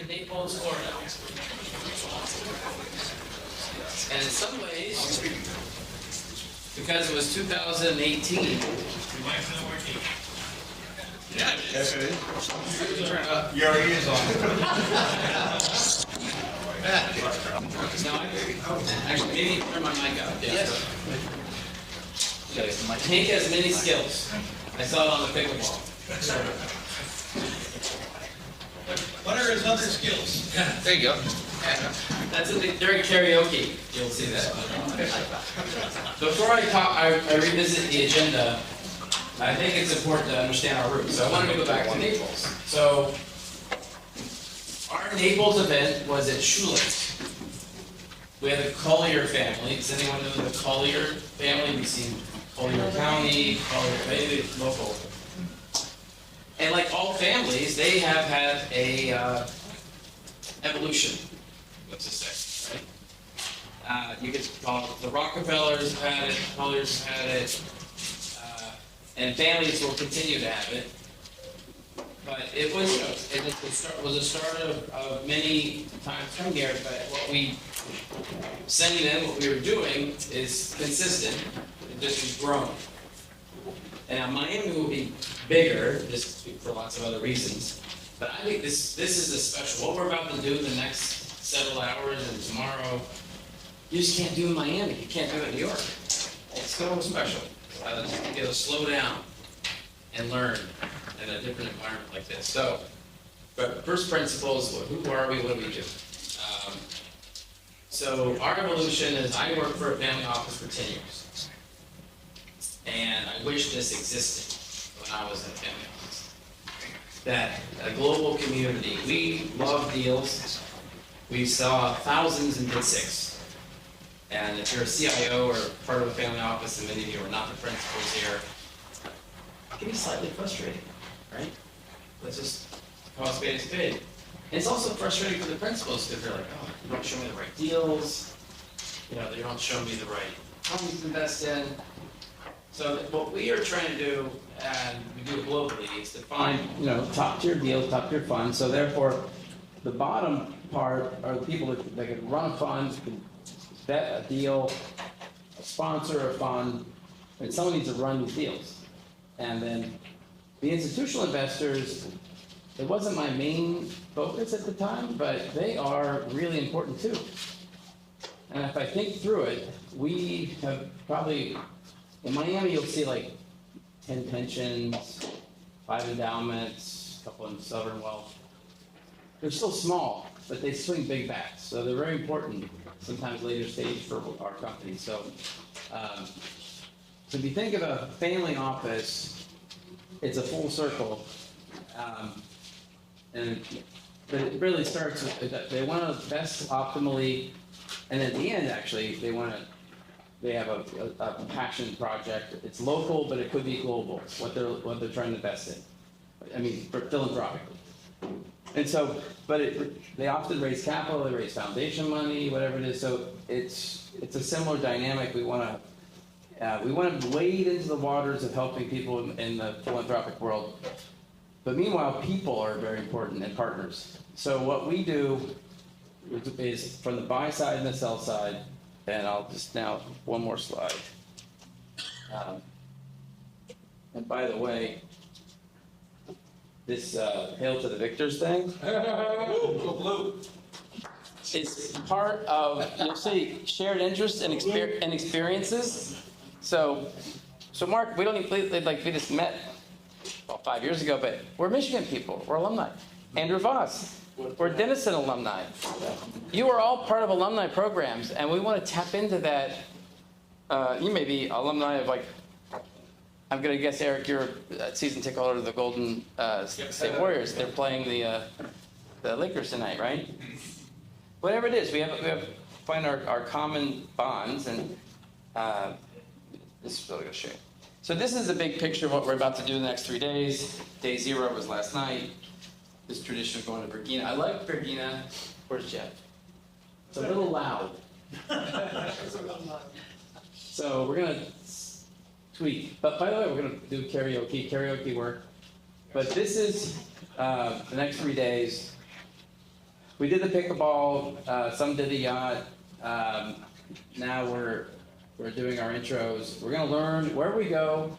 in Naples, Florida. And in some ways, because it was 2018. Your mic's not working. Yeah, Yes, it is. turn it up. Your ears on. No, actually, maybe turn my mic up. Yes. Okay, Hank has many skills. I saw it on the pickleball. What are his other skills? There you go. That's during karaoke. You'll see that. Before I revisit the agenda, I think it's important to understand our roots. So I wanted to go back to Naples. So our Naples event was at Schulich. We had the Collier family. Does anyone know the Collier family? We've seen Collier County, Collier, maybe local. And like all families, they have had a evolution. Let's just say, right? You could call it the Rockefellers had it, Colliers had it, and families will continue to have it. But it was a start of many times from here. But what we sending in, what we were doing is consistent. It just has grown. And now Miami will be bigger, just for lots of other reasons. But I think this is a special. What we're about to do in the next several hours and tomorrow, you just can't do in Miami. You can't do it in New York. It's so special. Just to be able to slow down and learn in a different environment like this. So, but first principles, who are we, what do we do? So our evolution is, I worked for a family office for 10 years. And I wish this existed when I was in a family office. That a global community, we love deals. We saw thousands and did 6. And if you're a CIO or part of a family office, and many of you are not the principals here, it can be slightly frustrating, right? Let's just call a spade a spade. And it's also frustrating for the principals because they're like, oh, you don't show me the right deals. You know, they don't show me the right funds to invest in. So what we are trying to do, and we do it globally, is to find, top tier deals, top tier funds. So therefore, the bottom part are the people that can run a fund, can vet a deal, sponsor a fund, and someone needs to run these deals. And then the institutional investors, it wasn't my main focus at the time, but they are really important too. And if I think through it, we have probably, in Miami you'll see like 10 pensions, 5 endowments, a couple in sovereign wealth. They're still small, but they swing big bats. So they're very important, sometimes later stage for our company. So if you think of a family office, it's a full circle. But it really starts with that they want to invest optimally, and at the end, actually, they have a passion project. It's local, but it could be global. What they're trying to invest in. I mean, philanthropically. And so, they often raise capital, they raise foundation money, whatever it is. So it's a similar dynamic. We want to wade into the waters of helping people in the philanthropic world. But meanwhile, people are very important and partners. So what we do is from the buy side and the sell side, and I'll just now, one more slide. And by the way, this Hail to the Victors thing is part of, you'll see, shared interests and experiences. So Mark, we don't even, like, we just met 5 years ago, but we're Michigan people, we're alumni. Andrew Voss, we're Denison alumni. You are all part of alumni programs, and we want to tap into that. You may be alumni of, like, I'm going to guess, Eric, you're a season ticket holder of the Golden State Warriors. They're playing the Lakers tonight, right? Whatever it is, we have find our common bonds, and this is really going to show you. So this is a big picture of what we're about to do in the next 3 days. Day 0 was last night. This tradition of going to Vergina. I like Vergina. Where's Jeff? It's a little loud. So we're going to tweak. But by the way, we're going to do karaoke work. But this is the next 3 days. we did the pickleball, some did the yacht. Now we're doing our intros. We're gonna learn where we go.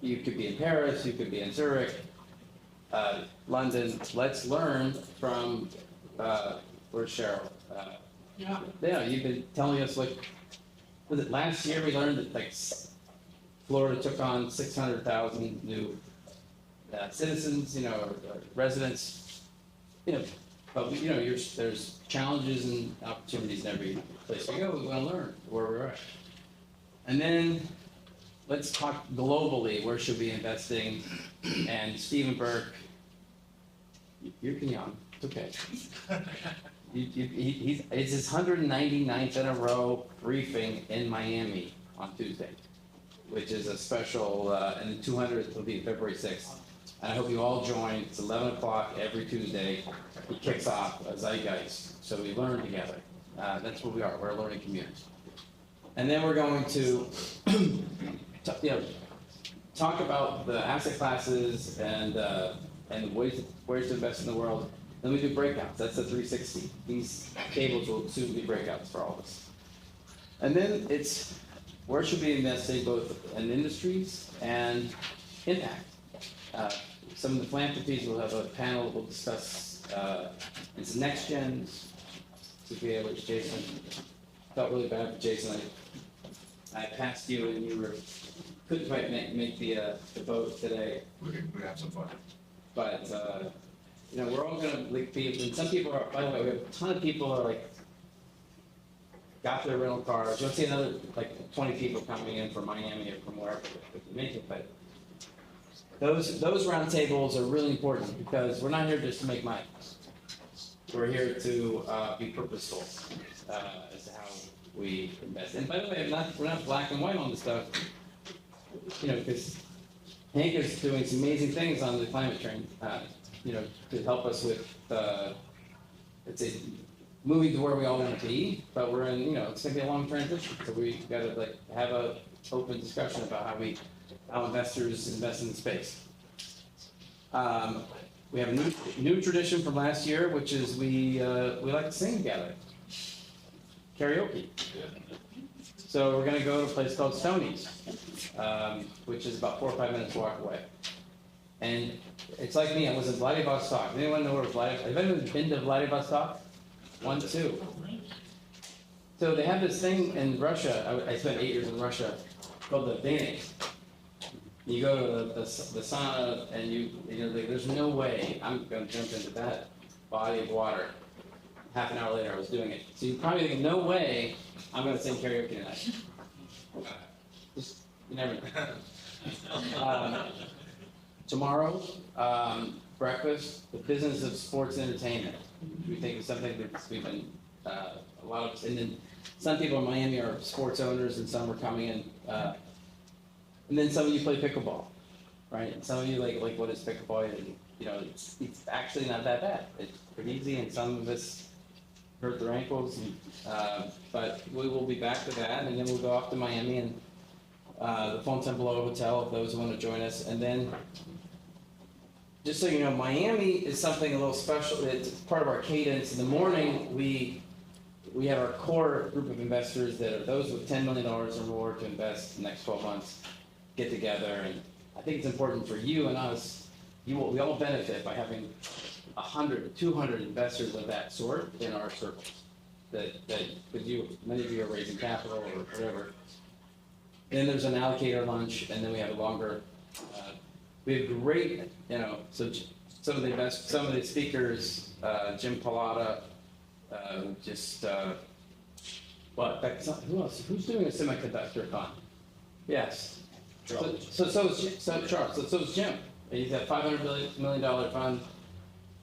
You could be in Paris, you could be in Zurich, London. Let's learn from, where's Cheryl? Yeah, you've been telling us, like, was it last year we learned that, like, Florida took on 600,000 new citizens, or residents, but there's challenges and opportunities in every place we go. We want to learn where we're at. And then let's talk globally. Where should we be investing? And Stephen Burke, you're young. It's okay. It's his 199th in a row briefing in Miami on Tuesday, which is a special, and the 200th will be February 6th. And I hope you all join. It's 11 o'clock every Tuesday. He kicks off a Zeitgeist, so we learn together. That's what we are. We're a learning community. And then we're going to talk about the asset classes and ways to invest in the world. Then we do breakouts. That's the 360. These tables will soon be breakouts for all of us. And then it's where should we be investing both in industries and impact. Some of the philanthropies will have a panel. We'll discuss it's next gen. CPA with Jason. Felt really bad for Jason. I passed you and you couldn't quite make the vote today. We have some fun. But we're all gonna be. And some people are. By the way, we have a ton of people are like got their rental cars. You'll see another 20 people coming in from Miami or from wherever if you make it. But those roundtables are really important because we're not here just to make money. We're here to be purposeful as to how we invest. And by the way, we're not black and white on this stuff. Because Hank is doing some amazing things on the climate train. To help us with, let's say, moving to where we all want to be. But we're in, it's going to be a long transition. So we got to have a open discussion about how investors invest in the space. We have a new tradition from last year, which is we like to sing together. Karaoke. So we're going to go to a place called Stoney's, which is about 4 or 5 minutes walk away. And it's like me, I was in Vladivostok. Anyone know where Vladivostok? Have anyone been to Vladivostok? 1, 2. So they have this thing in Russia. I spent 8 years in Russia called the Venice. You go to the sauna and you're like, there's no way I'm going to jump into that body of water. Half an hour later, I was doing it. So you probably think, no way I'm going to sing karaoke tonight. Just, you never know. Tomorrow, breakfast, the business of sports entertainment. We think it's something that we've been, a lot of us, and then some people in Miami are sports owners and some are coming in. And then some of you play pickleball, right? And some of you like what is pickleball? And, it's actually not that bad. It's pretty easy, and some of us hurt their ankles. But we will be back to that, and then we'll go off to Miami and the Fontainebleau Hotel if those who want to join us. And then, just so you know, Miami is something a little special. It's part of our cadence. In the morning, we have our core group of investors that are those with $10 million or more to invest in the next 12 months. Get together, and I think it's important for you and us. We all benefit by having 100, 200 investors of that sort in our circles. That because many of you are raising capital or whatever. Then there's an allocator lunch, and then we have a longer. We have great, So some of the speakers, Jim Pallotta, who else? Who's doing a semiconductor con? Yes. So is Jim. He's got $500 million fund.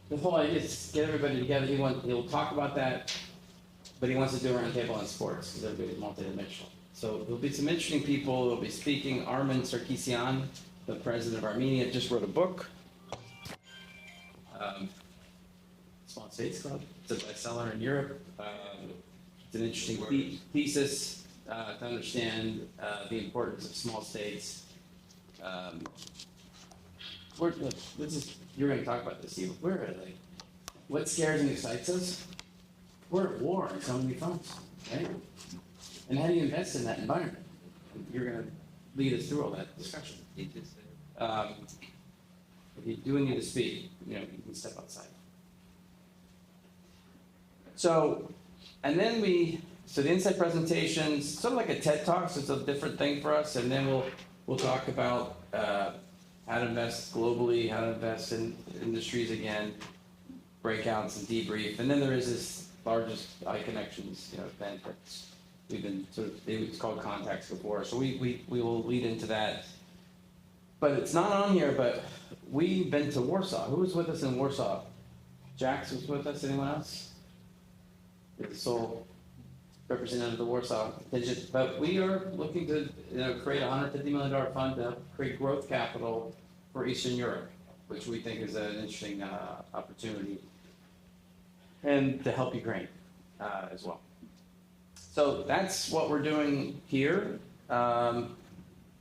The whole idea is to get everybody together. He'll talk about that, but he wants to do a roundtable on sports because everybody's multidimensional. So there'll be some interesting people. They'll be speaking. Armen Sarkisian, the president of Armenia, just wrote a book. Small States Club. It's a bestseller in Europe. It's an interesting thesis. To understand the importance of small states. You're going to talk about this, Steve. Where are they? what scares and excites us? We're at war on so many fronts, right? And how do you invest in that environment? You're going to lead us through all that discussion. If you do need to speak, you can step outside. So, and then so the insight presentations, sort of like a TED Talk, so it's a different thing for us, and then we'll talk about how to invest globally, how to invest in industries again, breakouts and debrief, and then there is this largest iConnections event that's we've been it was called Contacts before, so we will lead into that. But it's not on here, but we've been to Warsaw. Who was with us in Warsaw? Jax was with us, anyone else? You're the sole representative of the Warsaw contingent. But we are looking to create a $150 million fund to create growth capital for Eastern Europe, which we think is an interesting opportunity, and to help Ukraine as well. So that's what we're doing here.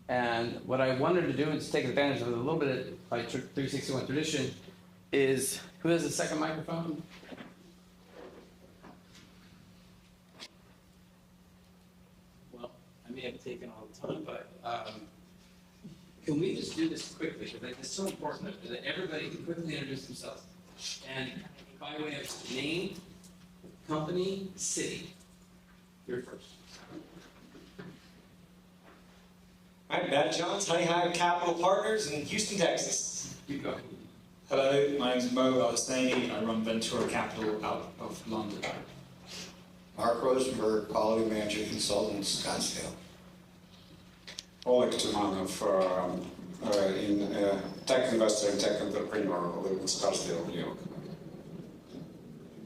And what I wanted to do is take advantage of a little bit of my 361 tradition is, who has the second microphone? Well, I may have taken all the time, but can we just do this quickly? Because it's so important that everybody can quickly introduce themselves. And by way of name, company, city. You're first. I'm Matt Johns, Honey Hive Capital Partners in Houston, Texas. Keep going. Hello, my name is Mo Al-Husseini. I run Ventura Capital out of London. Mark Rosenberg, Quality Manager Consultant, Scottsdale. Oleg Tumanov, in tech investor and tech entrepreneur, live in Scottsdale, New York.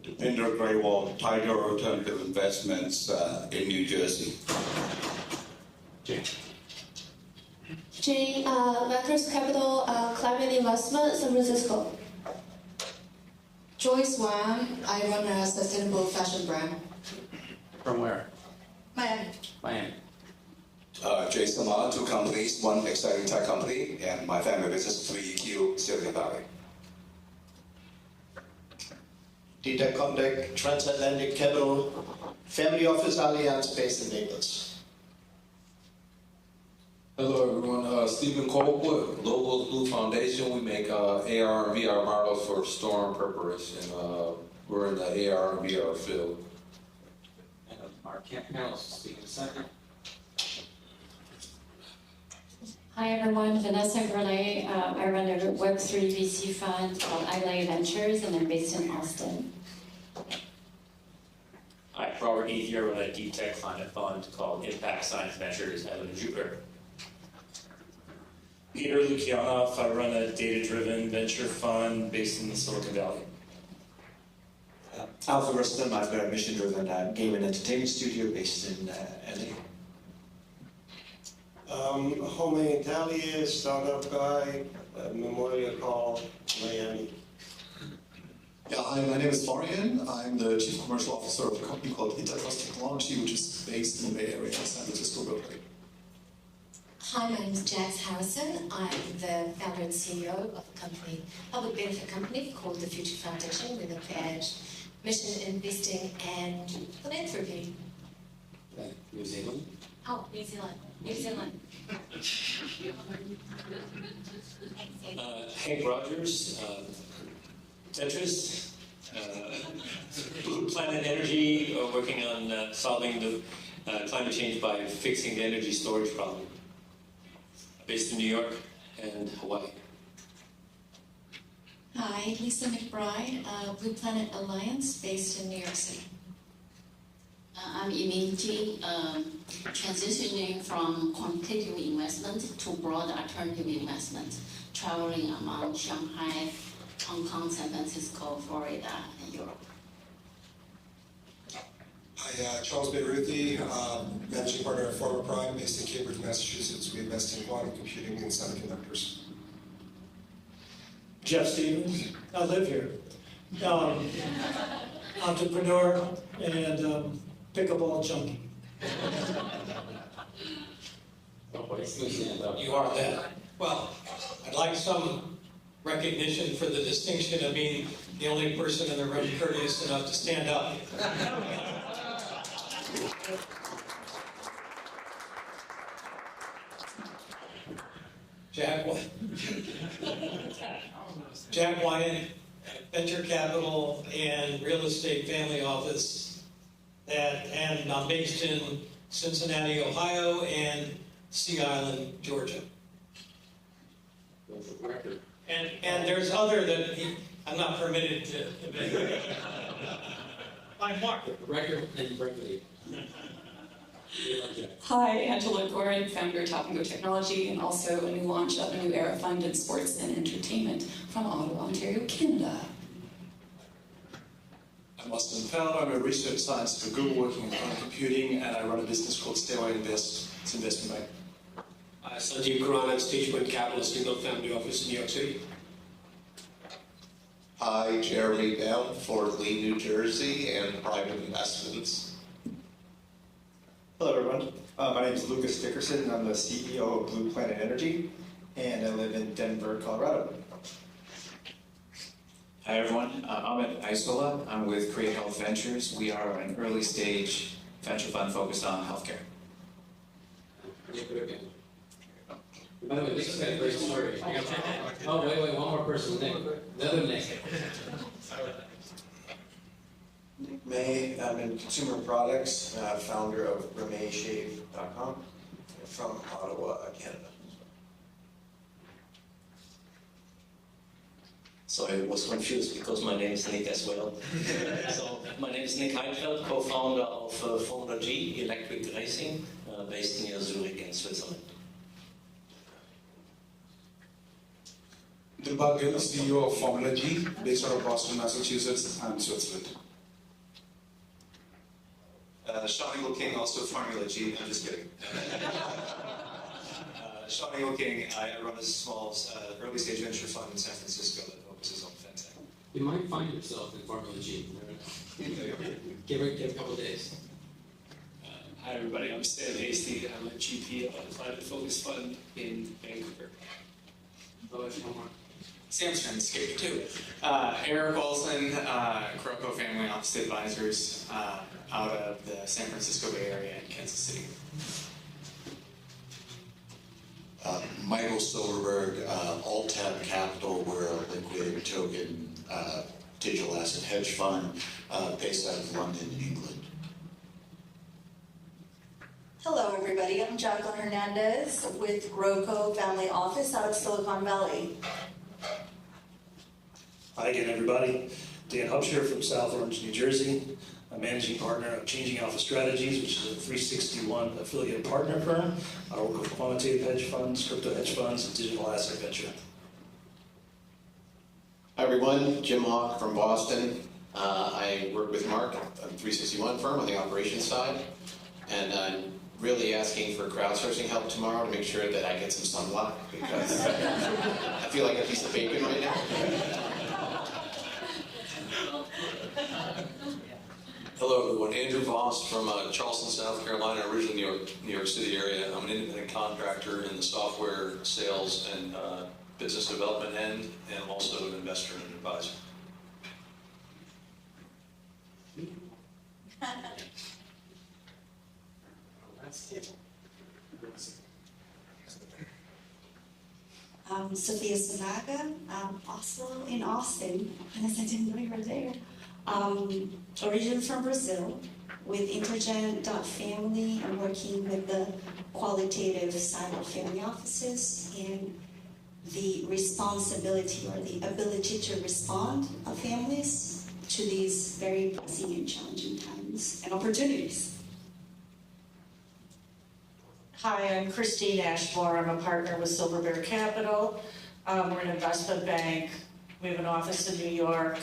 Deepinder Graywal, Tiger Alternative Investments in New Jersey. Jay, Vectors Capital, Climate Investment, San Francisco. Joyce Wang, I run a sustainable fashion brand. From where? Miami. Miami. Jason Ma, 2 companies, 1 exciting tech company, and my family business, 3EQ, Silicon Valley. Dieter Kondek, Transatlantic Capital, Family Office Alliance based in Naples. Hello everyone, Stephen Colquitt, Global Blue Foundation. We make AR and VR models for storm preparation. We're in the AR and VR field. And our panelists will speak in a second. Hi everyone, Vanessa Gurley. I run a Web3 VC fund called ILA Ventures, and I'm based in Austin. Hi, Robert E. here with a deep tech climate fund called Impact Science Ventures out of Jupiter. Peter Lukianoff, I run a data-driven venture fund based in the Silicon Valley. Alpha Rustam, I've got a mission-driven game and entertainment studio based in LA. Home Italia, startup guy, Memorial Call, Miami. Yeah, hi, my name is Florian. I'm the Chief Commercial Officer of a company called Intertrust Technology, which is based in the Bay Area, San Francisco, Berkeley. Hi, my name is Jax Harrison. I'm the founder and CEO of a company, public benefit company called the Future Foundation, with a pledge, mission investing and philanthropy. New Zealand? Oh, New Zealand. New Zealand. Hank Rogers, Tetris, Blue Planet Energy, working on solving the climate change by fixing the energy storage problem. Based in New York and Hawaii. Hi, Lisa McBride, Blue Planet Alliance, based in New York City. I'm Yimin Ji, transitioning from quantitative investment to broad alternative investment, traveling among Shanghai, Hong Kong, San Francisco, Florida, and Europe. Hi, Charles Beiruthi, Managing Partner at Former Prime, based in Cambridge, Massachusetts. We invest in quantum computing and semiconductors. Jeff Stevens, I live here. Entrepreneur and pickleball junkie. You are that. Well, I'd like some recognition for the distinction of being the only person in the room courteous enough to stand up. Jack Wyatt, venture capital and real estate family office, and I'm based in Cincinnati, Ohio, and Sea Island, Georgia. And there's other that I'm not permitted to. I'm Mark. Record and Berkeley. Hi, Angela Gorin, founder of Top and Go Technology, and also a new launch of a new era fund in sports and entertainment from Ottawa, Ontario, Canada. I'm Austin Powell. I'm a research scientist for Google working in quantum computing, and I run a business called Stairway Invest. It's an investment bank. Sanjeev Khurana, Stagepoint Capital, single family office in New York City. Hi, Jeremy Bell, Fort Lee, New Jersey, and private investments. Hello, everyone. My name is Lucas Dickerson. I'm the CEO of Blue Planet Energy, and I live in Denver, Colorado. Hi, everyone. Amit Isola. I'm with Create Health Ventures. We are an early stage venture fund focused on healthcare. By the way, Nick's got a great story. Oh, wait, one more person, Nick. The other Nick. Nick May, I'm in consumer products, founder of RemayShave.com from Ottawa, Canada. So I was confused because my name is Nick as well. So my name is Nick Heidfeld, co-founder of Formula G Electric Racing, based near Zurich in Switzerland. Dilbag Gill, CEO of Formula G, based out of Boston, Massachusetts, and Switzerland. Sean Eagle King, also Formula G. I'm just kidding. Sean Eagle King, I run a small early stage venture fund in San Francisco that focuses on fintech. You might find yourself in Formula G. Give it a couple of days. Hi, everybody. I'm Stan Hasty. I'm a GP of a climate focused fund in Vancouver. Sam's trying to skip too. Eric Olson, Croco Family Office Advisors, out of the San Francisco Bay Area and Kansas City. Michael Silverberg, Alt-Tab Capital, we're a liquid token digital asset hedge fund based out of London, England. Hello, everybody. I'm Jacqueline Hernandez with Roco Family Office out of Silicon Valley. Hi again, everybody. Dan Hubsher from South Orange, New Jersey. I'm managing partner of Changing Alpha Strategies, which is a 361 affiliate partner firm. I work with quantitative hedge funds, crypto hedge funds, and digital asset venture. Hi, everyone. Jim Hawk from Boston. I work with Mark, a 361 firm on the operations side, and I'm really asking for crowdsourcing help tomorrow to make sure that I get some sunblock because I feel like a piece of bacon right now. Hello, everyone. Andrew Voss from Charleston, South Carolina, originally New York City area. I'm an independent contractor in the software sales and business development end, and I'm also an investor and an advisor. I'm Sophia Sanaga, also in Austin, unless I didn't know you were there. Originally from Brazil, with Intergen.family. I'm working with the qualitative side of family offices and the responsibility or the ability to respond of families to these very pressing and challenging times and opportunities. Hi, I'm Christine Ashmore. I'm a partner with Silver Bear Capital. We're an investment bank. We have an office in New York,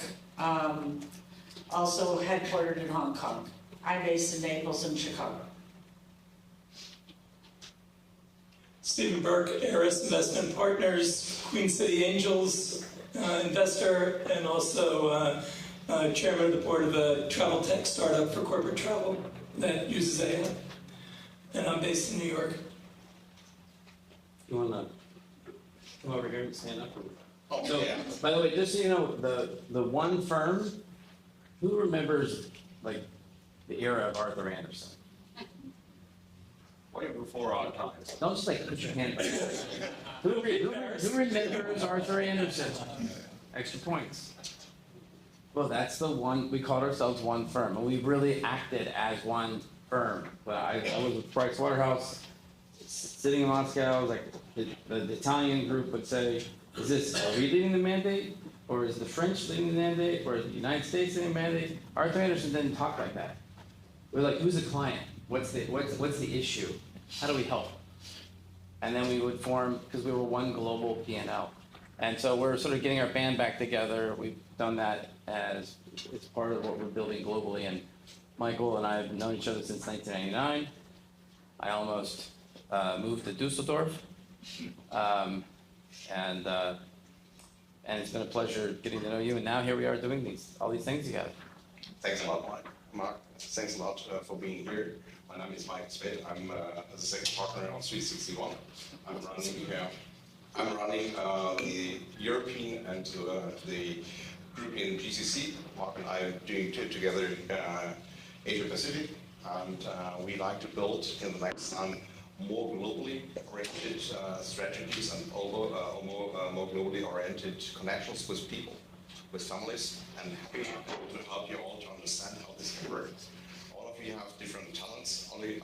also headquartered in Hong Kong. I'm based in Naples and Chicago. Stephen Burke, Eris Investment Partners, Queen City Angels, investor, and also chairman of the board of a travel tech startup for corporate travel that uses AI. And I'm based in New York. You want to come over here and stand up? Oh, So, yeah. by the way, just so you know, the one firm, who remembers like the era of Arthur Anderson? Way before our time. Don't just like put your hand up. Who remembers Arthur Anderson? Extra points. Well, that's the one, we called ourselves one firm, and we really acted as one firm. But I was with Price Waterhouse, sitting in Moscow, I was like, the Italian group would say, are we leading the mandate? Or is the French leading the mandate? Or is the United States leading the mandate? Arthur Anderson didn't talk like that. We were like, who's the client? What's the issue? How do we help? And then we would form, because we were one global P&L. And so we're sort of getting our band back together. We've done that as it's part of what we're building globally. And Michael and I have known each other since 1999. I almost moved to Dusseldorf. And it's been a pleasure getting to know you. And now here we are doing all these things together. Thanks a lot, Mark. Thanks a lot for being here. My name is Mike Spade. I'm the second partner on 361. I'm running the European and the group in GCC. Mark and I are doing together Asia Pacific, and we like to build in the next time more globally oriented strategies and more globally oriented connections with people, with families, and happy to help you all to understand how this can work. All of you have different talents, all you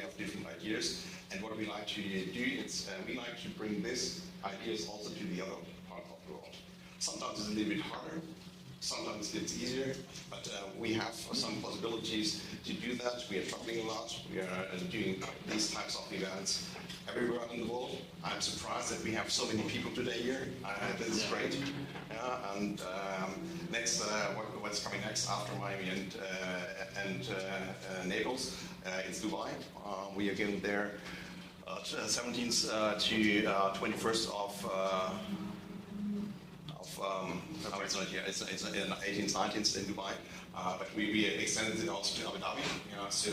have different ideas, and what we like to do is we like to bring these ideas also to the other part of the world. Sometimes it's a little bit harder, sometimes it's easier, but we have some possibilities to do that. We are traveling a lot, we are doing these types of events everywhere in the world. I'm surprised that we have so many people today here. This is great. And next, what's coming next after Miami and Naples? It's Dubai. We are getting there 17th to 21st of it's not here. It's in 18th, 19th in Dubai. But we extended it also to Abu Dhabi. So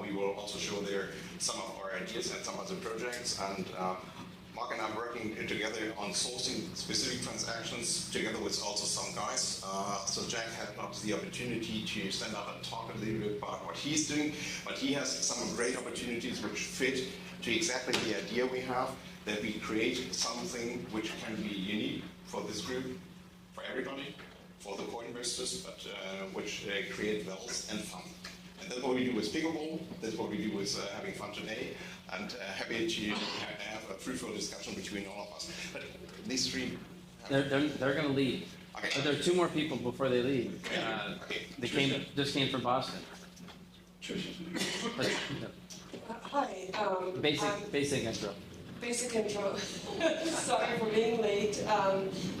we will also show there some of our ideas and some of the projects. And Mark and I are working together on sourcing specific transactions together with also some guys. So Jack had not the opportunity to stand up and talk a little bit about what he's doing, but he has some great opportunities which fit to exactly the idea we have, that we create something which can be unique for this group, for everybody, for the co-investors, but which create wealth and fun. And that's what we do with Pickleball, that's what we do with having fun today, and happy to have a fruitful discussion between all of us. But these three... They're going to leave. Okay. But there are two more people before they leave. They just came from Boston. Hi. Basic intro. Basic intro. Sorry for being late.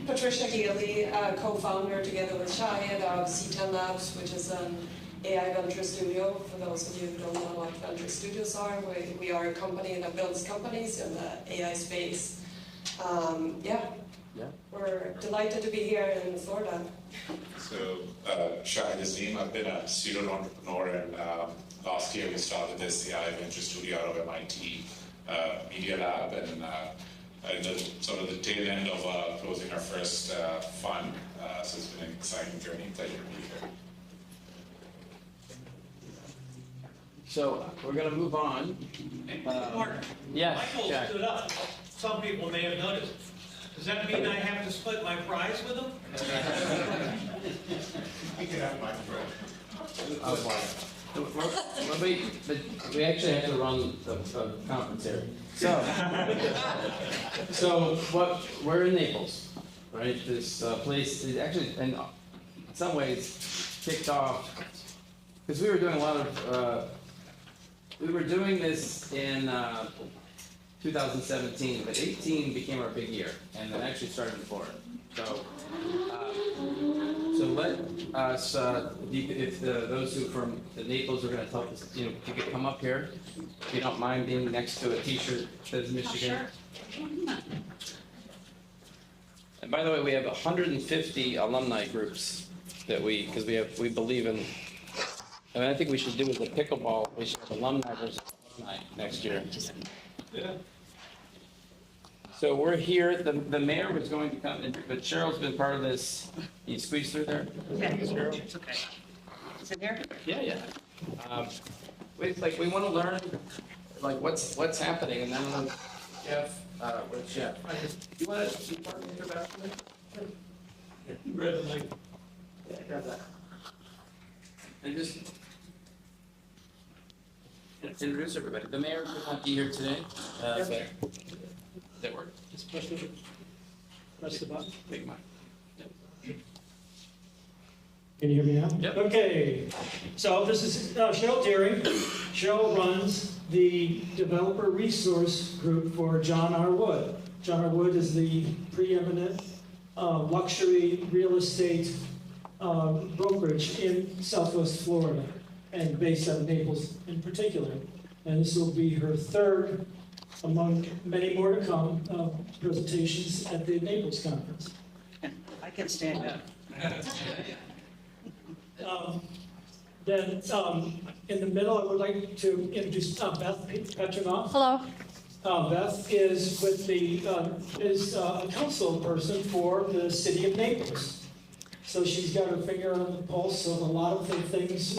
Patricia Healy, co-founder together with Shahid of C10 Labs, which is an AI venture studio. For those of you who don't know what venture studios are, we are a company that builds companies in the AI space. We're delighted to be here in Florida. So, Shahid Azim, I've been a serial entrepreneur, and last year we started this AI venture studio out of MIT Media Lab, and in the sort of the tail end of closing our first fund. So it's been an exciting journey. Pleasure to be here. So we're going to move on. Mark, yes, Michael Jack. stood up. Some people may have noticed. Does that mean I have to split my prize with him? We can have my throat. We actually have to run the conference here. So we're in Naples, right? This place is actually, in some ways, kicked off because we were doing a lot of. We were doing this in 2017, but 18 became our big year, and then actually started in Florida. So let us, if those who from the Naples are going to help us, if you could come up here, if you don't mind being next to a T-shirt that says Michigan. Sure. And by the way, we have 150 alumni groups that because we believe in. I think we should do with the pickleball. We should have alumni versus alumni next year. Yeah. So we're here, the mayor was going to come, but Cheryl's been part of this. Can you squeeze through there? Yeah, Cheryl? it's okay. Is it here? Yeah. We want to learn, like, what's happening, and then Jeff, where's Jeff? You want to be part of the introduction? Grab the mic. Yeah, grab that. And just introduce everybody. The mayor could not be here today. Does that work? Just press the button. Big mic. Can you hear me now? Yep. Okay, so this is Cheryl Deering. Cheryl runs the developer resource group for John R. Wood. John R. Wood is the preeminent luxury real estate brokerage in Southwest Florida and based out of Naples in particular. And this will be her third among many more to come presentations at the Naples conference. I can stand up. Then in the middle, I would like to introduce Beth Petronoff. Hello. Beth is with the is a council person for the city of Naples. So she's got her finger on the pulse of a lot of the things,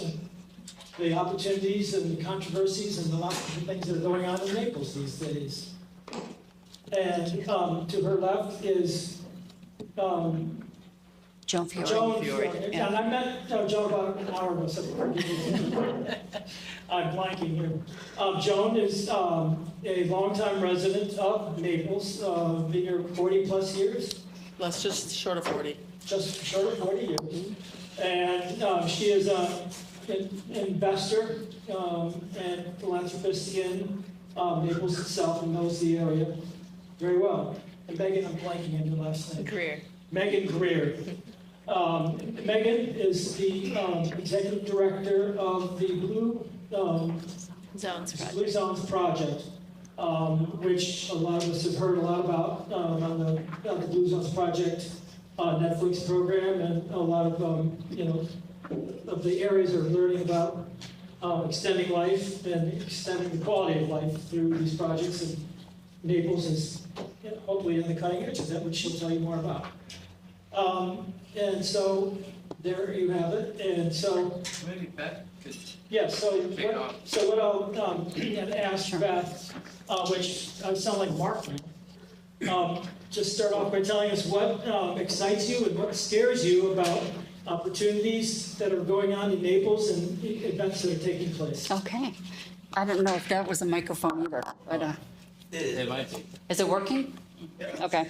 the opportunities and the controversies and a lot of the things that are going on in Naples these days. And to her left is Joan Fiore. Joan Fiore. And I met Joan about an hour ago, so I'm blanking here. Joan is a longtime resident of Naples, been here 40 plus years. That's just short of 40. Just short of 40 years. And she is an investor and philanthropist in Naples itself and knows the area very well. And Megan, I'm blanking on your last name. Greer. Megan Greer. Megan is the executive director of the Blue Zones Project, which a lot of us have heard a lot about on the Blue Zones Project Netflix program, and a lot of of the areas are learning about extending life and extending the quality of life through these projects. And Naples is hopefully in the cutting edge of that, which she'll tell you more about. And so there you have it. And so Maybe Beth could. yeah. So what I'll ask Beth, which I sound like Mark now. Just start off by telling us what excites you and what scares you about opportunities that are going on in Naples and events that are taking place. Okay. I don't know if that was a microphone either, but It might be. is it working? Okay.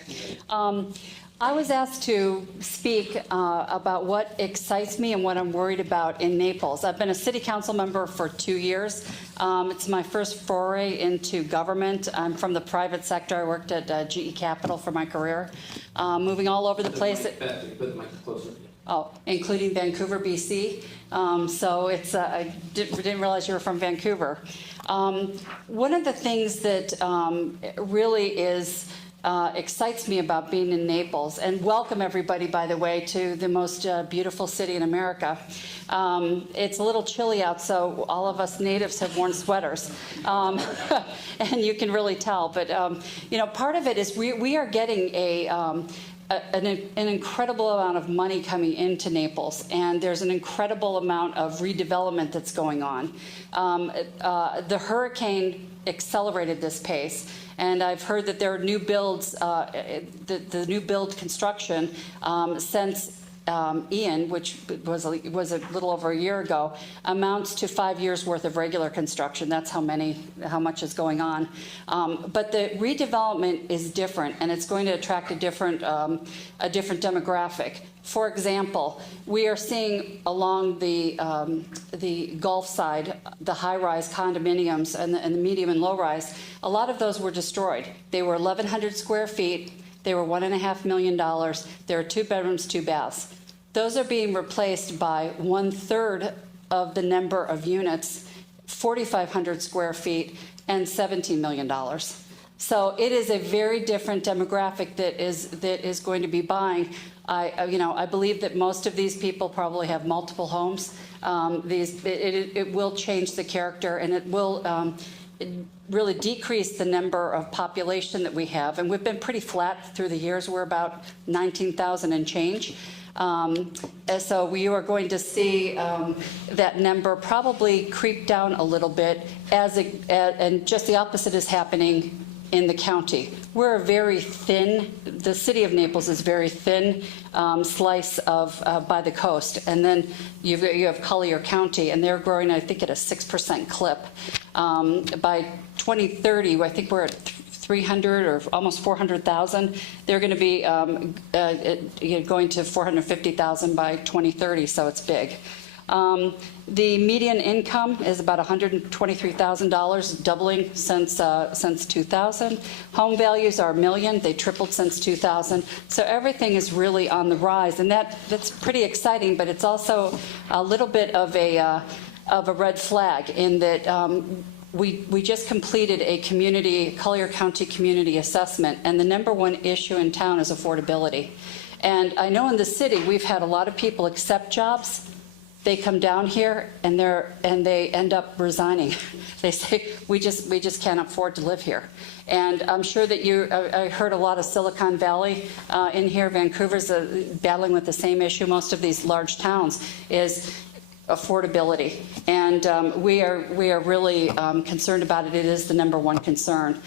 I was asked to speak about what excites me and what I'm worried about in Naples. I've been a city council member for 2 years. It's my first foray into government. I'm from the private sector. I worked at GE Capital for my career, moving all over the place. Put the mic closer. Oh, including Vancouver, BC. So it's I didn't realize you were from Vancouver. One of the things that really excites me about being in Naples, and welcome everybody, by the way, to the most beautiful city in America. It's a little chilly out, so all of us natives have worn sweaters, and you can really tell. But part of it is we are getting an incredible amount of money coming into Naples, and there's an incredible amount of redevelopment that's going on. The hurricane accelerated this pace, and I've heard that there are new builds, the new build construction since Ian, which was a little over a year ago, amounts to 5 years worth of regular construction. That's how much is going on. But the redevelopment is different, and it's going to attract a different demographic. For example, we are seeing along the Gulf side, the high-rise condominiums and the medium and low-rise, a lot of those were destroyed. They were 1,100 square feet. They were $1.5 million. There are 2 bedrooms, 2 baths. Those are being replaced by 1/3 of the number of units, 4,500 square feet, and $17 million. So it is a very different demographic that is going to be buying. I believe that most of these people probably have multiple homes. It will change the character, and it will really decrease the number of population that we have, and we've been pretty flat through the years. We're about 19,000 and change. And so we are going to see that number probably creep down a little bit and just the opposite is happening in the county. We're a very thin, the city of Naples is very thin slice of by the coast. And then you have Collier County, and they're growing, I think, at a 6% clip. By 2030, I think we're at 300 or almost 400,000. They're going to be going to 450,000 by 2030, so it's big. The median income is about $123,000, doubling since 2000. Home values are $1 million. They tripled since 2000. So everything is really on the rise, and that's pretty exciting. But it's also a little bit of a red flag in that. We just completed a Collier County community assessment, and the #1 issue in town is affordability. And I know in the city we've had a lot of people accept jobs. They come down here and they end up resigning. They say we just can't afford to live here. And I'm sure that I heard a lot of Silicon Valley in here. Vancouver's battling with the same issue. Most of these large towns is affordability, and we are really concerned about it. It is the #1 concern.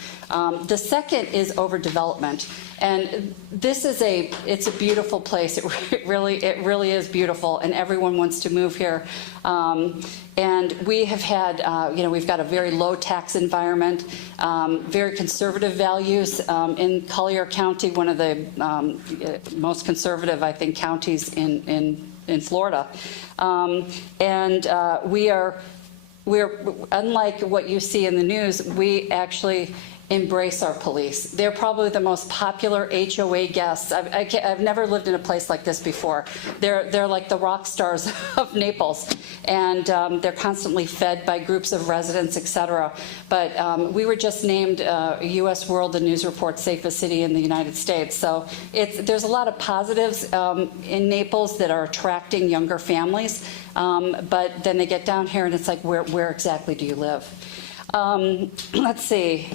The second is overdevelopment, and this is it's a beautiful place. It really is beautiful, and everyone wants to move here. And we have had, we've got a very low tax environment, very conservative values in Collier County, one of the most conservative, I think, counties in Florida. We're unlike what you see in the news. We actually embrace our police. They're probably the most popular HOA guests. I've never lived in a place like this before. They're like the rock stars of Naples, and they're constantly fed by groups of residents, etc. But we were just named U.S. World and News Report safest city in the United States. So there's a lot of positives in Naples that are attracting younger families. But then they get down here and it's like, where exactly do you live? Let's see.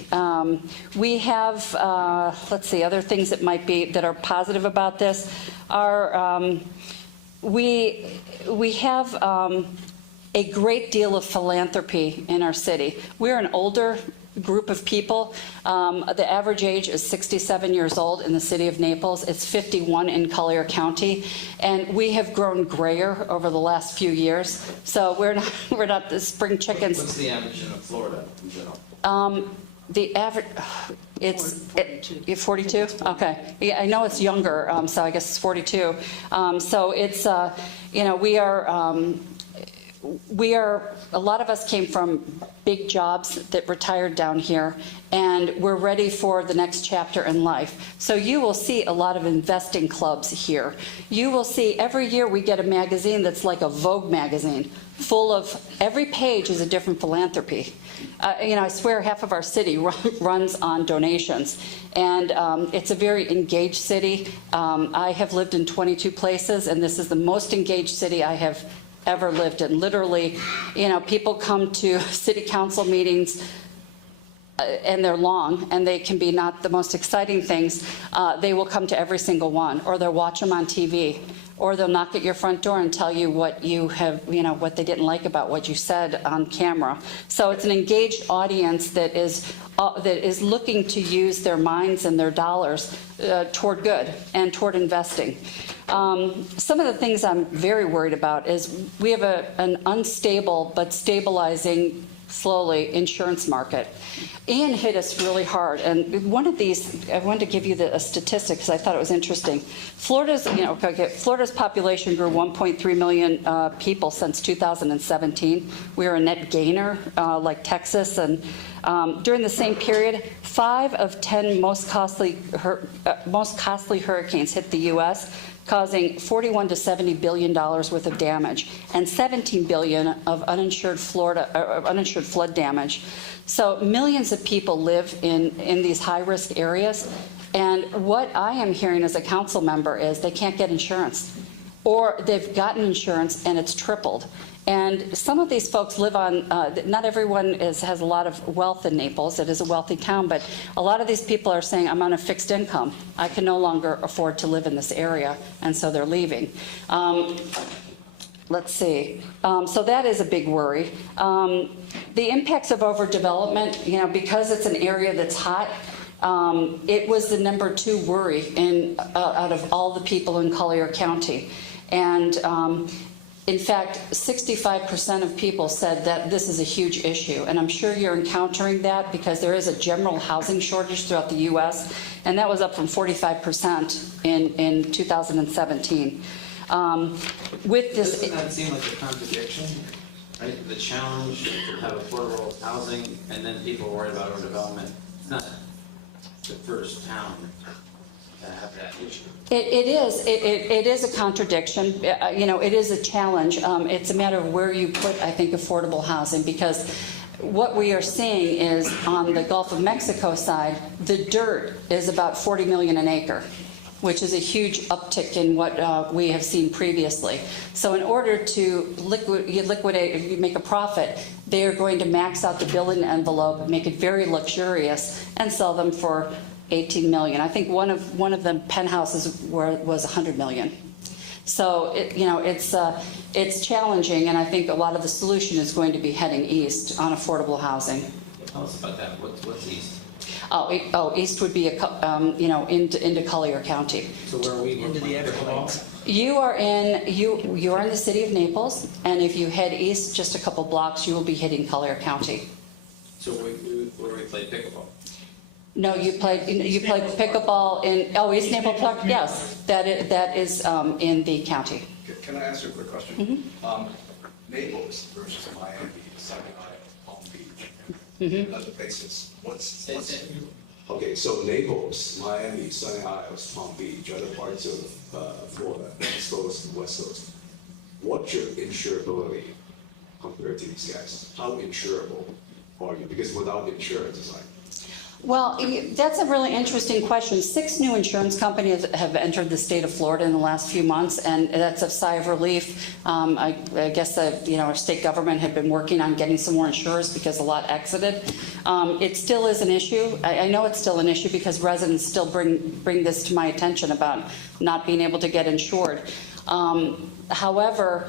We have, other things that are positive about this are we have a great deal of philanthropy in our city. We're an older group of people. The average age is 67 years old in the city of Naples. It's 51 in Collier County, and we have grown grayer over the last few years. So we're not the spring chickens. What's the average in Florida in general? The average, it's 42. Okay, yeah, I know it's younger, so I guess it's 42. So it's we are, a lot of us came from big jobs that retired down here, and we're ready for the next chapter in life. So you will see a lot of investing clubs here. You will see every year we get a magazine that's like a Vogue magazine, full of, every page is a different philanthropy. I swear half of our city runs on donations, and it's a very engaged city. I have lived in 22 places, and this is the most engaged city I have ever lived in. Literally, people come to city council meetings and they're long, and they can be not the most exciting things. They will come to every single one, or they'll watch them on TV, or they'll knock at your front door and tell you what you have, what they didn't like about what you said on camera. So it's an engaged audience that is looking to use their minds and their dollars toward good and toward investing. Some of the things I'm very worried about is we have an unstable but stabilizing slowly insurance market. Ian hit us really hard, and one of these, I wanted to give you a statistic because I thought it was interesting. Florida's population grew 1.3 million people since 2017. We are a net gainer, like Texas, and during the same period, 5 of 10 most costly hurricanes hit the U.S., causing $41 to $70 billion worth of damage and $17 billion of uninsured flood damage. So millions of people live in these high-risk areas, and what I am hearing as a council member is they can't get insurance, or they've gotten insurance and it's tripled. And some of these folks live on, not everyone has a lot of wealth in Naples. It is a wealthy town, but a lot of these people are saying, I'm on a fixed income. I can no longer afford to live in this area, and so they're leaving. Let's see. So that is a big worry. The impacts of overdevelopment, because it's an area that's hot, it was the number 2 worry out of all the people in Collier County. And in fact, 65% of people said that this is a huge issue. And I'm sure you're encountering that because there is a general housing shortage throughout the U.S., and that was up from 45% in 2017. With this, doesn't that seem like a contradiction? Right? The challenge to have affordable housing, and then people worry about overdevelopment. It's not the first town to have that issue. It is a contradiction. It is a challenge. It's a matter of where you put, I think, affordable housing, because what we are seeing is on the Gulf of Mexico side, the dirt is about $40 million an acre, which is a huge uptick in what we have seen previously. So in order to liquidate, make a profit, they are going to max out the building envelope, make it very luxurious, and sell them for $18 million. I think one of the penthouses was $100 million. So it's challenging, and I think a lot of the solution is going to be heading east on affordable housing. Tell us about that. What's east? East would be into Collier County. So where are we? Into the Everglades. You are in the city of Naples, and if you head east just a couple blocks, you will be hitting Collier County. So where do we play pickleball? No, you played pickleball in East Naples Park. Yes, that is in the county. Can I ask you a quick question? Naples versus Miami, Sunny Isle, Palm Beach, other places. Okay, so Naples, Miami, Sunny Isles, Palm Beach, other parts of Florida, East Coast and West Coast. What's your insurability compared to these guys? How insurable are you? Because without insurance, it's like. Well, that's a really interesting question. 6 new insurance companies have entered the state of Florida in the last few months, and that's a sigh of relief. I guess our state government had been working on getting some more insurers because a lot exited. It still is an issue. I know it's still an issue because residents still bring this to my attention about not being able to get insured. However,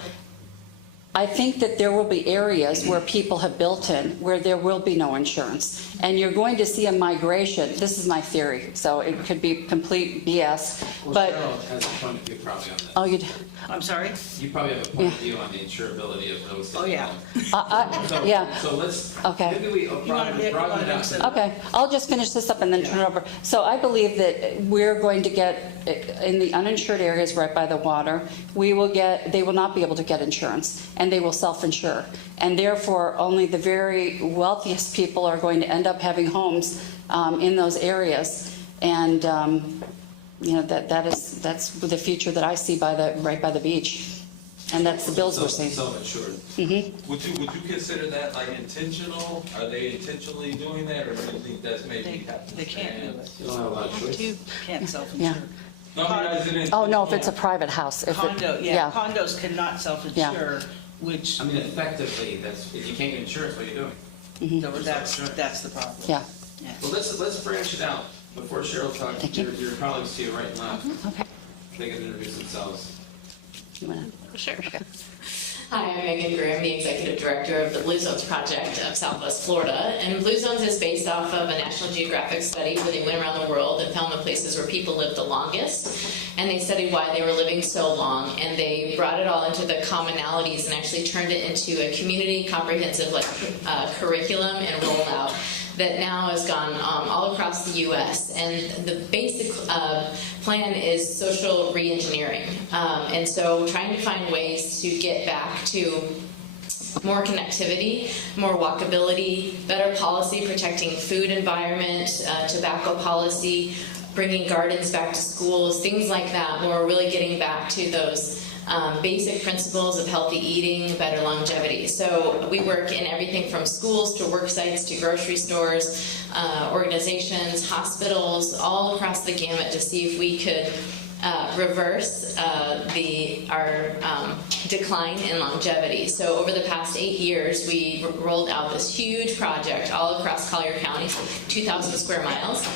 I think that there will be areas where people have built in where there will be no insurance. And you're going to see a migration. This is my theory, so it could be complete BS. Well, but Cheryl has a point of view probably on that. Oh, you do? I'm sorry? You probably have a point of view on the insurability of real estate. Oh, yeah. Yeah. So let's, okay. Maybe we broaden it out. Okay, I'll just finish this up and then turn it over. So I believe that we're going to get, in the uninsured areas right by the water, they will not be able to get insurance, and they will self-insure. And therefore, only the very wealthiest people are going to end up having homes in those areas. And that's the future that I see right by the beach. And that's the bills we're seeing. Self-insured. Would you consider that like intentional? Are they intentionally doing that, or do you think that's maybe happening? They can't do it. You don't have a lot of choice. Can't self-insure. Yeah. No, I mean, Oh, no, if it's a private house. Condos cannot self-insure, which. I mean, effectively, if you can't get insurance, what are you doing? That's the problem. Yeah. Well, let's branch it out before Cheryl talks. Your colleagues to your right and left. Okay. They can introduce themselves. Sure. Okay. Hi, I'm Megan Graham, the Executive Director of the Blue Zones Project of Southwest Florida. And Blue Zones is based off of a National Geographic study where they went around the world and found the places where people lived the longest. And they studied why they were living so long. And they brought it all into the commonalities and actually turned it into a community comprehensive curriculum and rollout that now has gone all across the U.S. And the basic plan is social reengineering. And so trying to find ways to get back to more connectivity, more walkability, better policy protecting food environment, tobacco policy, bringing gardens back to schools, things like that, where we're really getting back to those basic principles of healthy eating, better longevity. So we work in everything from schools to work sites to grocery stores, organizations, hospitals, all across the gamut to see if we could reverse our decline in longevity. So over the past 8 years, we rolled out this huge project all across Collier County, 2,000 square miles,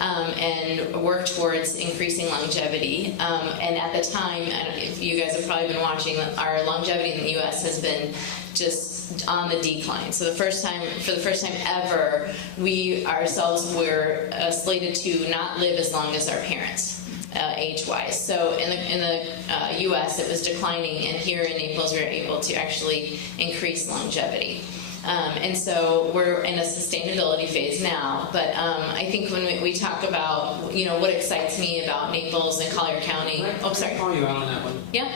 and worked towards increasing longevity. And at the time, if you guys have probably been watching, our longevity in the U.S. has been just on the decline. So for the first time ever, we ourselves were slated to not live as long as our parents. Age-wise. So in the U.S. it was declining, and here in Naples we were able to actually increase longevity. And so we're in a sustainability phase now, but I think when we talk about, what excites me about Naples and Collier County... Oh, sorry. Can I call you out on that one? Yeah.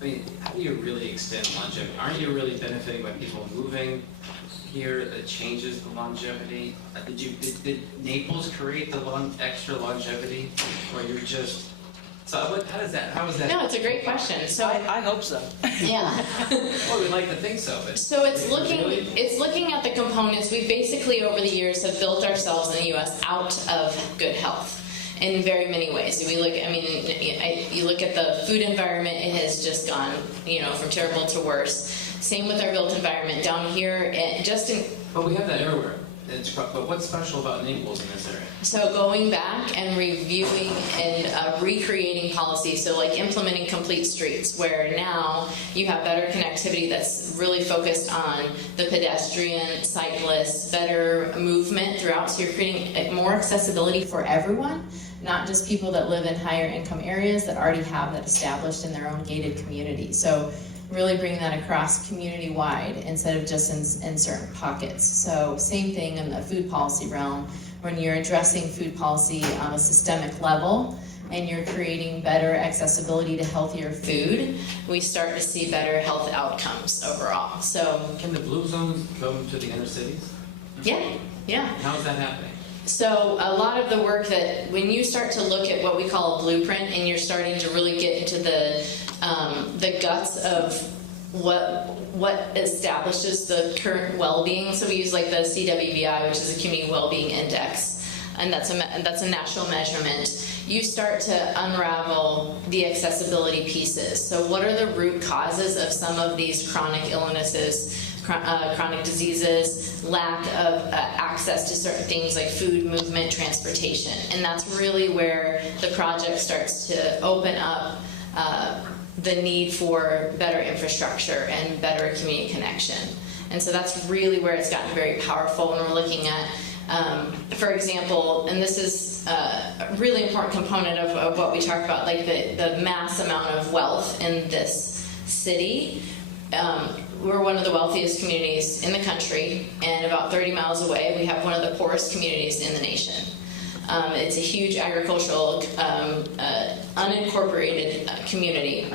I mean, how do you really extend longevity? Aren't you really benefiting by people moving here that changes the longevity? Did Naples create the extra longevity, or you're just... So how is that? No, it's a great question. So I hope so. Yeah. Well, we'd like to think so, but... So it's looking at the components. We basically over the years have built ourselves in the U.S. out of good health in very many ways. You look at the food environment, it has just gone, from terrible to worse. Same with our built environment down here, But we have that everywhere. But what's special about Naples in this area? So going back and reviewing and recreating policy, so like implementing complete streets, where now you have better connectivity that's really focused on the pedestrian, cyclists, better movement throughout, so you're creating more accessibility for everyone, not just people that live in higher income areas that already have that established in their own gated community. So really bring that across community-wide instead of just in certain pockets. So same thing in the food policy realm. When you're addressing food policy on a systemic level and you're creating better accessibility to healthier food, we start to see better health outcomes overall. So can the blue zones come to the inner cities? Yeah. How is that happening? So a lot of the work that, when you start to look at what we call a blueprint and you're starting to really get into the guts of what establishes the current well-being. So we use like the CWBI, which is a Community Well-Being Index, and that's a national measurement. You start to unravel the accessibility pieces. So what are the root causes of some of these chronic illnesses, chronic diseases, lack of access to certain things like food, movement, transportation. And that's really where the project starts to open up the need for better infrastructure and better community connection. And so that's really where it's gotten very powerful when we're looking at, for example, and this is a really important component of what we talk about, like the mass amount of wealth in this city. We're one of the wealthiest communities in the country, and about 30 miles away we have one of the poorest communities in the nation. It's a huge agricultural, unincorporated community,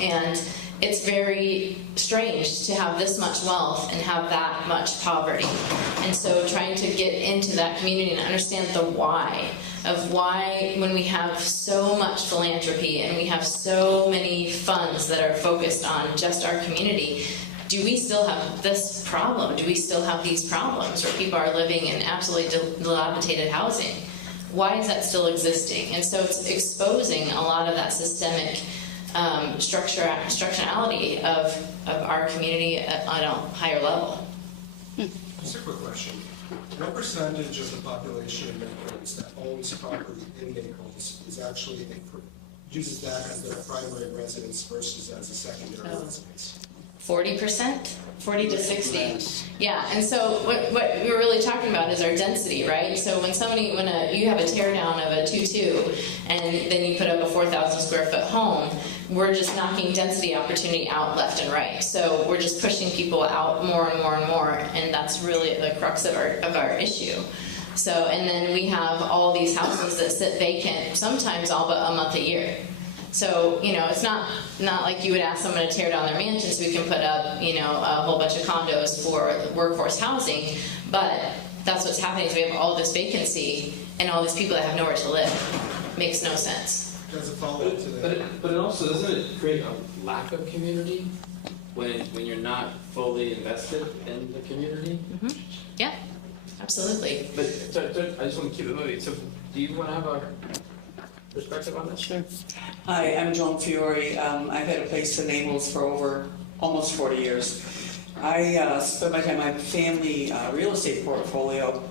and it's very strange to have this much wealth and have that much poverty. And so trying to get into that community and understand the why of why, when we have so much philanthropy and we have so many funds that are focused on just our community, do we still have this problem? Do we still have these problems where people are living in absolutely dilapidated housing? Why is that still existing? And so it's exposing a lot of that systemic structurality of our community on a higher level. Just a quick question. What percentage of the population in Naples that owns property in Naples is actually uses that as their primary residence versus as a secondary residence? 40%, 40 to 60. Yeah, and so what we're really talking about is our density, right? So when you have a tear down of a 2-2 and then you put up a 4,000 square foot home, we're just knocking density opportunity out left and right. So we're just pushing people out more and more and more, and that's really the crux of our issue. So, and then we have all these houses that sit vacant, sometimes all but a month a year. So, it's not like you would ask someone to tear down their mansion so we can put up, a whole bunch of condos for workforce housing, but that's what's happening is we have all this vacancy and all these people that have nowhere to live. Makes no sense. As a follow-up to that. But it also, doesn't it create a lack of community when you're not fully invested in the community? Mm-hmm. Yeah, absolutely. But I just want to keep it moving. So do you want to have perspective on this? Sure. Hi, I'm Joan Fiore. I've had a place in Naples for over almost 40 years. I spent my time in my family real estate portfolio.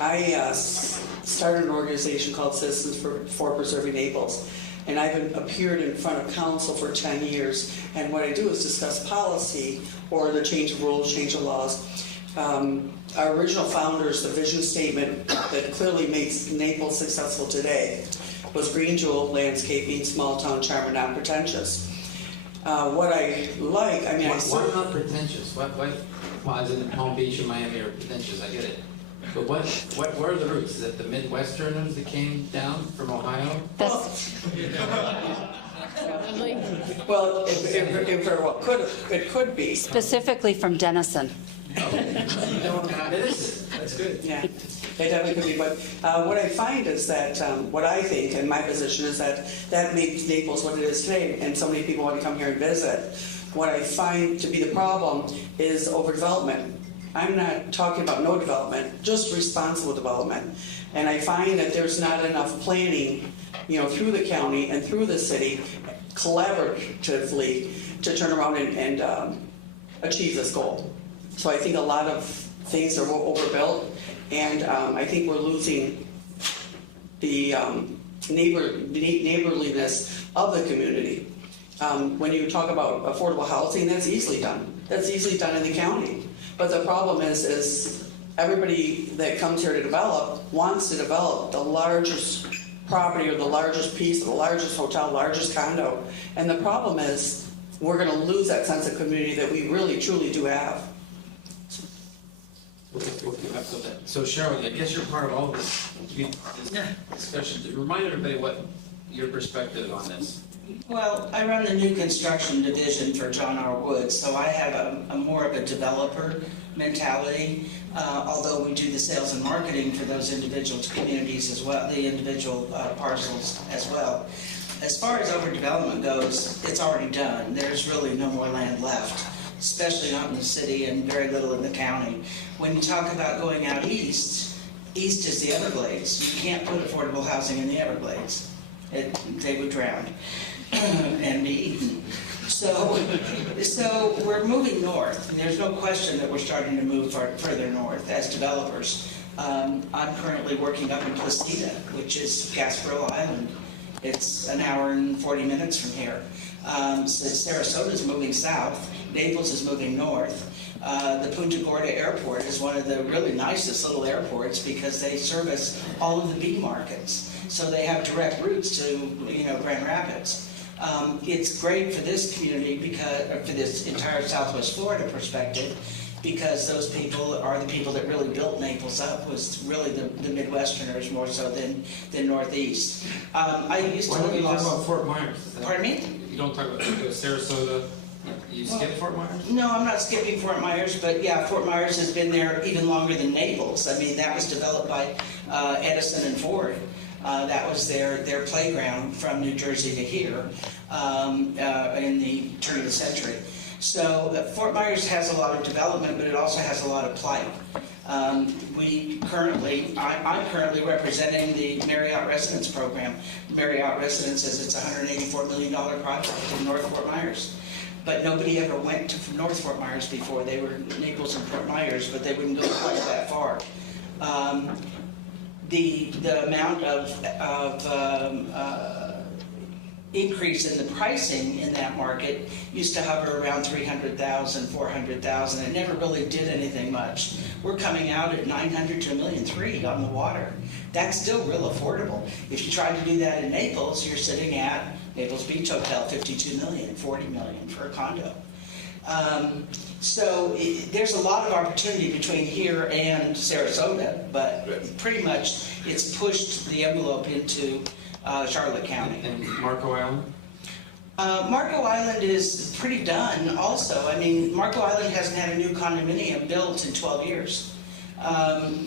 I started an organization called Citizens for Preserving Naples, and I've appeared in front of council for 10 years. And what I do is discuss policy or the change of rules, change of laws. Our original founders, the vision statement that clearly makes Naples successful today was green jewel, landscaping, small town charm, and not pretentious. What I like, I mean, Why not pretentious? Well, as in Palm Beach or Miami are pretentious, I get it. But where are the roots? Is it the Midwesterners that came down from Ohio? Well, it could be. Specifically from Denison. That's good. Yeah, it definitely could be. But what I find is that, what I think, and my position is that makes Naples what it is today, and so many people want to come here and visit. What I find to be the problem is overdevelopment. I'm not talking about no development, just responsible development. And I find that there's not enough planning, through the county and through the city, collaboratively, to turn around and achieve this goal. So I think a lot of things are overbuilt, and I think we're losing the neighborliness of the community. When you talk about affordable housing, that's easily done. That's easily done in the county. But the problem is everybody that comes here to develop wants to develop the largest property or the largest piece, or the largest hotel, largest condo. And the problem is we're going to lose that sense of community that we really, truly do have. So Cheryl, I guess you're part of all this discussion. Remind everybody what your perspective on this. Well, I run the new construction division for John R. Woods, so I have a more of a developer mentality, although we do the sales and marketing for those individual communities as well, the individual parcels as well. As far as overdevelopment goes, it's already done. There's really no more land left, especially not in the city and very little in the county. When you talk about going out east is the Everglades. You can't put affordable housing in the Everglades. They would drown and be eaten. So we're moving north, and there's no question that we're starting to move further north as developers. I'm currently working up in Placida, which is Gasparilla Island. It's an hour and 40 minutes from here. So Sarasota is moving south. Naples is moving north. The Punta Gorda Airport is one of the really nicest little airports because they service all of the bee markets. So they have direct routes to, Grand Rapids. It's great for this community for this entire Southwest Florida perspective, because those people are the people that really built Naples up, was really the Midwesterners more so than Northeast. I used to Why don't you talk live about Fort Myers? Pardon me? You don't talk about Sarasota. You skip Fort Myers? No, I'm not skipping Fort Myers, but yeah, Fort Myers has been there even longer than Naples. I mean, that was developed by Edison and Ford. That was their playground from New Jersey to here in the turn of the century. So Fort Myers has a lot of development, but it also has a lot of plight. I'm currently representing the Marriott Residence Program. Marriott Residences, it's a $184 million project in North Fort Myers. But nobody ever went to North Fort Myers before. They were Naples and Fort Myers, but they wouldn't go quite that far. The amount of increase in the pricing in that market used to hover around $300,000, $400,000. It never really did anything much. We're coming out at $900,000 to $1.3 million on the water. That's still real affordable. If you try to do that in Naples, you're sitting at Naples Beach Hotel, $52 million, $40 million for a condo. So there's a lot of opportunity between here and Sarasota, but pretty much it's pushed the envelope into Charlotte County. And Marco Island? Marco Island is pretty done also. I mean, Marco Island hasn't had a new condominium built in 12 years.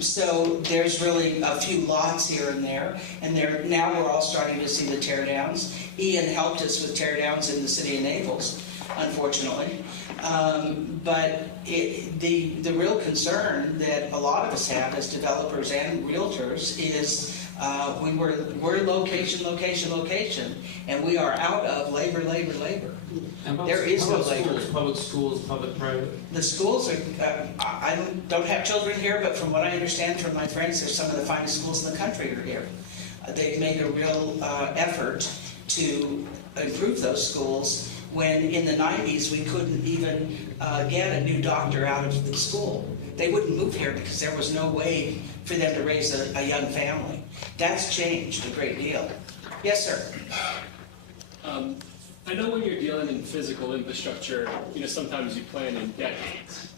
So there's really a few lots here and there, and now we're all starting to see the tear downs. Ian helped us with tear downs in the city of Naples. unfortunately. But the real concern that a lot of us have as developers and realtors is we're location, and we are out of labor. There is no labor. Public schools, public-private? The schools are, I don't have children here, but from what I understand from my friends, they're some of the finest schools in the country are here. They've made a real effort to improve those schools when in the 90s we couldn't even get a new doctor out of the school. They wouldn't move here because there was no way for them to raise a young family. That's changed a great deal. Yes, sir. I know when you're dealing in physical infrastructure, sometimes you plan in decades.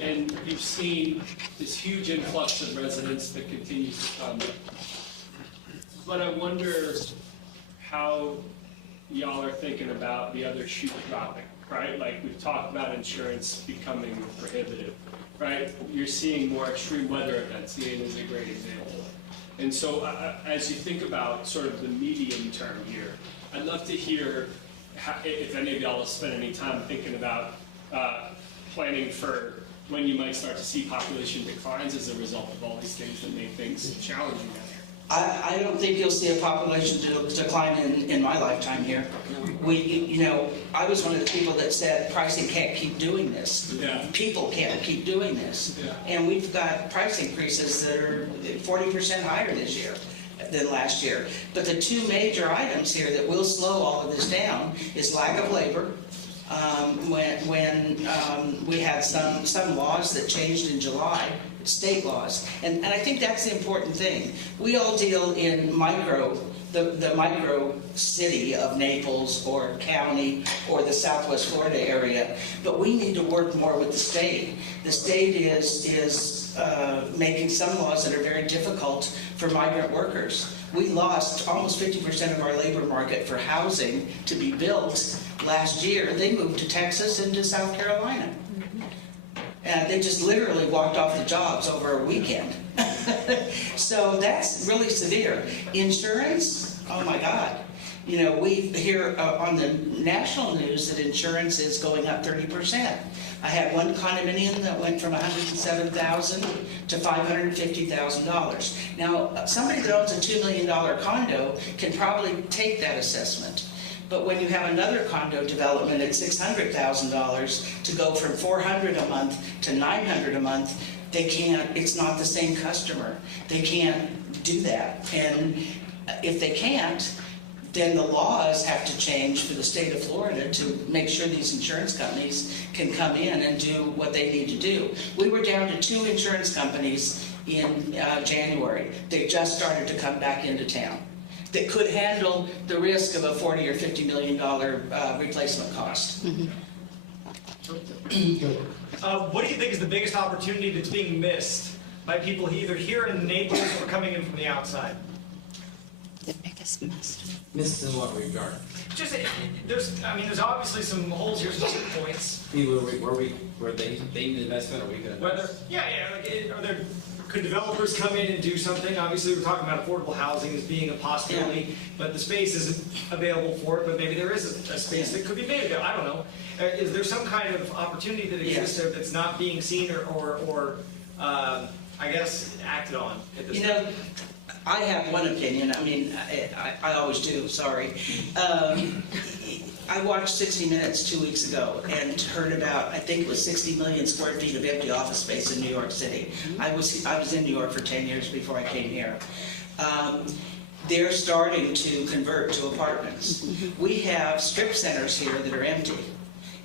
And you've seen this huge influx of residents that continues to come. But I wonder how y'all are thinking about the other shoe dropping, right? Like we've talked about insurance becoming prohibitive, right? You're seeing more extreme weather events. Ian is a great example. And so as you think about sort of the medium term here, I'd love to hear if any of y'all have spent any time thinking about planning for when you might start to see population declines as a result of all these things that make things challenging out here. I don't think you'll see a population decline in my lifetime here. I was one of the people that said pricing can't keep doing this. Yeah. People can't keep doing this. Yeah. And we've got price increases that are 40% higher this year than last year. But the two major items here that will slow all of this down is lack of labor. When we had some laws that changed in July, state laws, and I think that's the important thing. We all deal in the micro city of Naples or county or the Southwest Florida area, but we need to work more with the state. The state is making some laws that are very difficult for migrant workers. We lost almost 50% of our labor market for housing to be built last year. They moved to Texas and to South Carolina. And they just literally walked off the jobs over a weekend. So that's really severe. Insurance, oh my God. We hear on the national news that insurance is going up 30%. I had one condominium that went from $107,000 to $550,000. Now, somebody that owns a $2 million condo can probably take that assessment. But when you have another condo development at $600,000 to go from $400 a month to $900 a month, they can't, it's not the same customer. They can't do that. And if they can't, then the laws have to change for the state of Florida to make sure these insurance companies can come in and do what they need to do. We were down to 2 insurance companies in January. They just started to come back into town that could handle the risk of a $40 or $50 million replacement cost. What do you think is the biggest opportunity that's being missed by people either here in Naples or coming in from the outside? The biggest miss. Missed in what regard? Just, there's obviously some holes here, some good points. Were they need investment, or we could invest? Could developers come in and do something? Obviously, we're talking about affordable housing as being a possibility, but the space isn't available for it, but maybe there is a space that could be made available. I don't know. Is there some kind of opportunity that exists there that's not being seen or I guess, acted on at this point? I have one opinion. I always do, sorry. I watched 60 Minutes 2 weeks ago and heard about, I think it was 60 million square feet of empty office space in New York City. I was in New York for 10 years before I came here. They're starting to convert to apartments. We have strip centers here that are empty.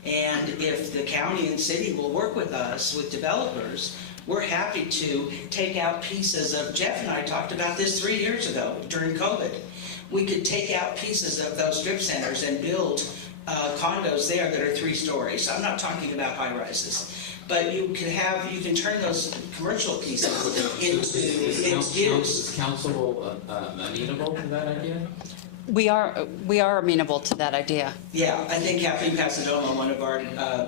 And if the county and city will work with us, with developers, we're happy to take out pieces of, Jeff and I talked about this 3 years ago during COVID. We could take out pieces of those strip centers and build condos there that are 3 stories. I'm not talking about high rises. But you can turn those commercial pieces into mixed use. Is council amenable to that idea? We are amenable to that idea. Yeah, I think Kathleen Pasadoma, one of our,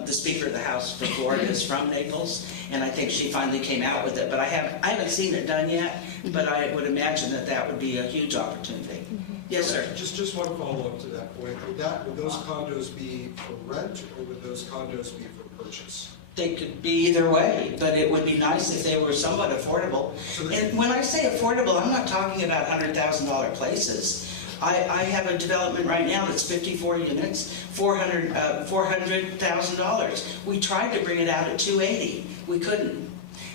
the Speaker of the House for Florida, is from Naples, and I think she finally came out with it. But I haven't seen it done yet, but I would imagine that would be a huge opportunity. Yes, sir. Just one follow-up to that point. Would those condos be for rent, or would those condos be for purchase? They could be either way, but it would be nice if they were somewhat affordable. And when I say affordable, I'm not talking about $100,000 places. I have a development right now that's 54 units, $400,000. We tried to bring it out at 280. We couldn't.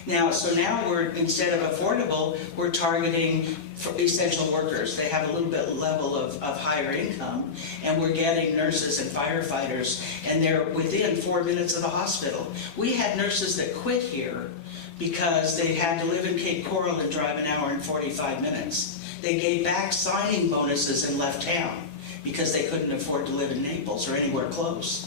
Now, so now we're, instead of affordable, we're targeting for essential workers. They have a little bit level of higher income, and we're getting nurses and firefighters, and they're within 4 minutes of the hospital. We had nurses that quit here because they had to live in Cape Coral and drive an hour and 45 minutes. They gave back signing bonuses and left town because they couldn't afford to live in Naples or anywhere close.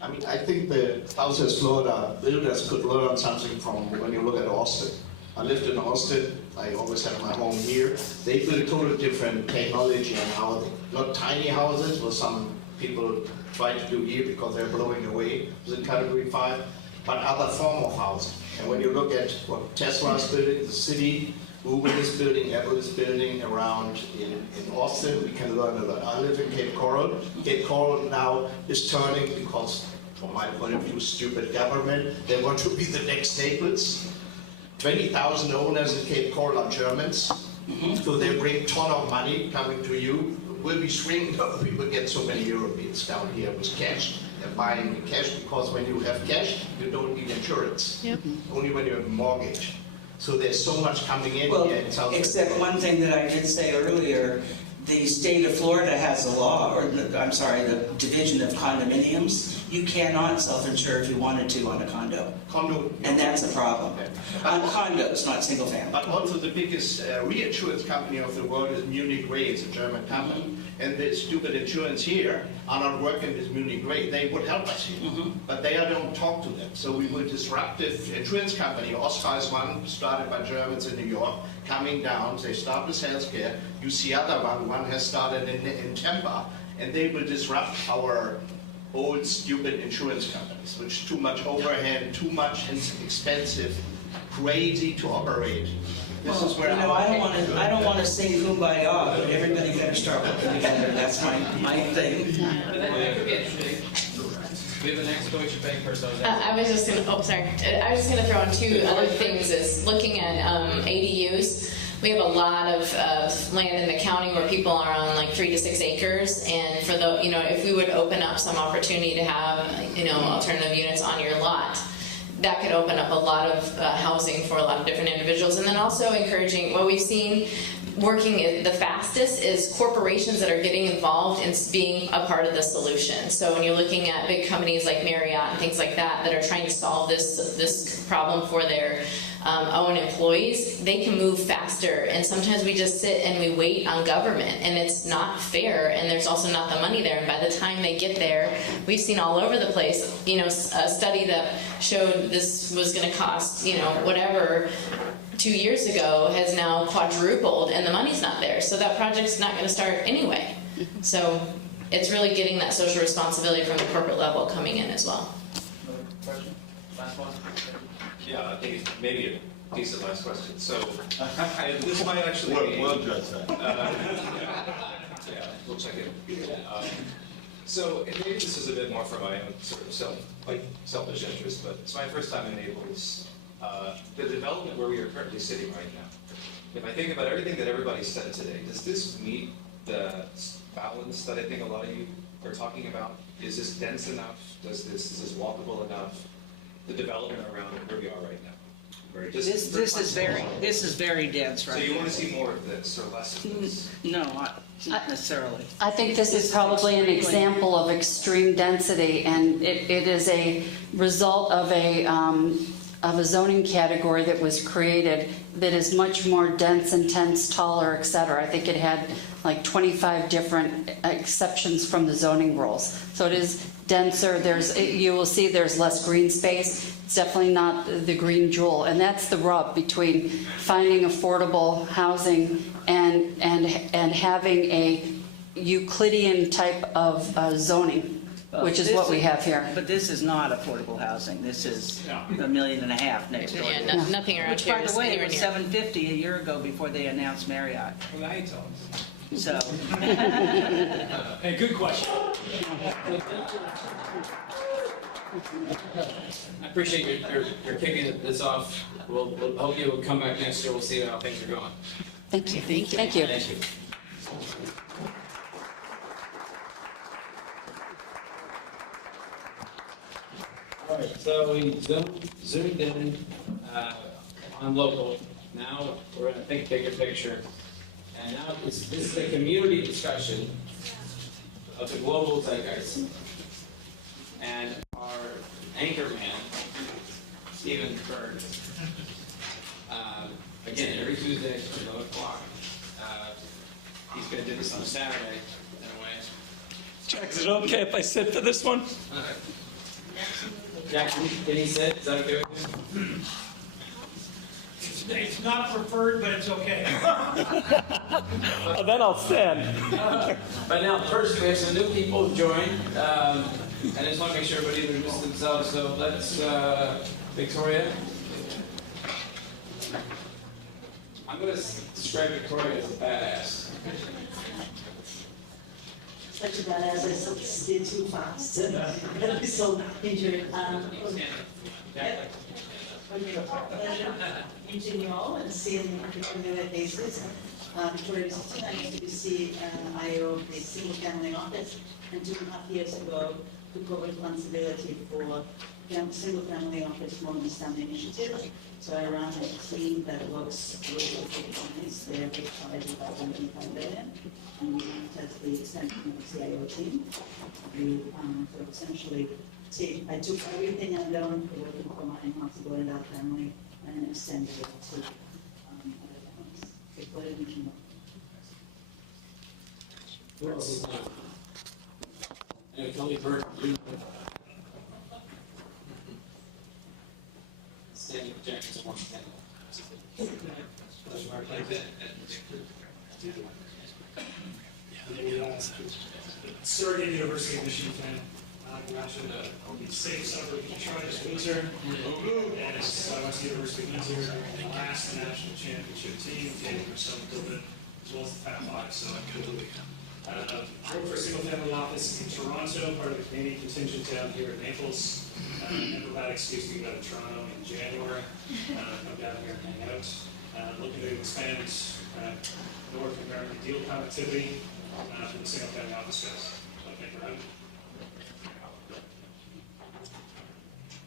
I mean, I think the Southwest Florida builders could learn something from when you look at Austin. I lived in Austin. I always had my home here. They built totally different technology and housing. Not tiny houses, what some people try to do here because they're blowing away within Category 5, but other form of housing. And when you look at what Tesla is building, the city, Google is building, Apple is building around in Austin, we can learn a lot. I live in Cape Coral. Cape Coral now is turning because, from my point of view, stupid government. They want to be the next Naples. 20,000 owners in Cape Coral are Germans. So they bring a ton of money coming to you. We'll be shrinking. We will get so many Europeans down here with cash. They're buying cash because when you have cash, you don't need insurance. Only when you have a mortgage. So there's so much coming in here in South Except one thing that I did say earlier, the state of Florida has a law, or I'm sorry, the division of condominiums. You cannot self-insure if you wanted to on a condo. And that's a problem. On condos, not single family. But also the biggest reinsurance company of the world is Munich Re. It's a German company. And the stupid insurance here are not working with Munich Re. They would help us here. But they don't talk to them. So we will disruptive insurance company. Oscar is one started by Germans in New York, coming down. They start with healthcare. You see other one has started in Tampa. And they will disrupt our old stupid insurance companies, which too much overhead, too much expensive, crazy to operate. This is where I don't want to sing Kumbaya, but everybody better start working together. That's my thing. That could be interesting. We have the next Deutsche Bank person. I was just going to throw in two other things. Is looking at ADUs. We have a lot of land in the county where people are on like 3 to 6 acres, and for the, if we would open up some opportunity to have, alternative units on your lot, that could open up a lot of housing for a lot of different individuals. And then also encouraging, what we've seen working the fastest is corporations that are getting involved in being a part of the solution. So when you're looking at big companies like Marriott and things like that that are trying to solve this problem for their own employees, they can move faster. And sometimes we just sit and we wait on government, and it's not fair, and there's also not the money there. And by the time they get there, we've seen all over the place, a study that showed this was going to cost, whatever 2 years ago has now quadrupled, and the money's not there. So that project's not going to start anyway. So it's really getting that social responsibility from the corporate level coming in as well. Another question? Last one? Yeah, I think it's maybe a decent last question. So this might actually be... We'll judge that. Yeah, looks like it. So and maybe this is a bit more for my own sort of selfish interest, but it's my first time in Naples. The development where we are currently sitting right now, if I think about everything that everybody said today, does this meet the balance that I think a lot of you are talking about? Is this dense enough? Is this walkable enough? The development around where we are right now. This is very dense right now. So you want to see more of this or less of this? No, not necessarily. I think this is probably an example of extreme density, and it is a result of a zoning category that was created that is much more dense, intense, taller, etc. I think it had like 25 different exceptions from the zoning rules. So it is denser. You will see there's less green space. It's definitely not the green jewel, and that's the rub between finding affordable housing and having a Euclidean type of zoning. which is what we have here. But this is not affordable housing. This is $1.5 million next door. Yeah, nothing around Which, here by is the way, anywhere was near. $750 a year ago before they announced Marriott. Well, now you tell us. So. Hey, good question. I appreciate your kicking this off. We'll hope you will come back next year. We'll see how things are going. Thank you. Thank you. Thank you. Thank you. All right, so we zoomed in on local. Now we're going to think bigger picture. And now this is a community discussion of the global zeitgeist. And our anchor man, Stephen Berg, again, every Tuesday at 11 o'clock. He's going to do this on Saturday, in a way. Jack, is it okay if I sit for this one? Jack, can you sit? Is that okay with you? It's not preferred, but it's okay. Oh, then I'll stand. But now, first, we have some new people who joined. And I just want to make sure everybody introduces themselves. So let's, Victoria. I'm going to describe Victoria as a badass. Such a badass, I stayed too fast. I'd be so injured. Meeting you all and seeing the familiar faces. Victoria Visiting, I used to be CIO of the single family office, and 2.5 years ago took over responsibility for single family office mortgage family initiative. So I run a team that works with big companies. They're big size, about 1.5 billion, and we act as the extension of the CIO team. We so essentially I took everything I learned working for my impossible in that family and extended it to other families. What did you know? Who else is not? And Kelly Burke. Standing projections and one standing. Surrogate University of Michigan. Safe suburb of Detroit is Windsor. And so I went to the University of Windsor, last the national championship team, getting myself built it, as well as the Fat Five. So I work for a single family office in Toronto, part of the Canadian contingent down here in Naples. Never had an excuse to go to Toronto in January. Come down here and hang out. Looking to expand North American deal connectivity for the single family office guys. So thank you for having me.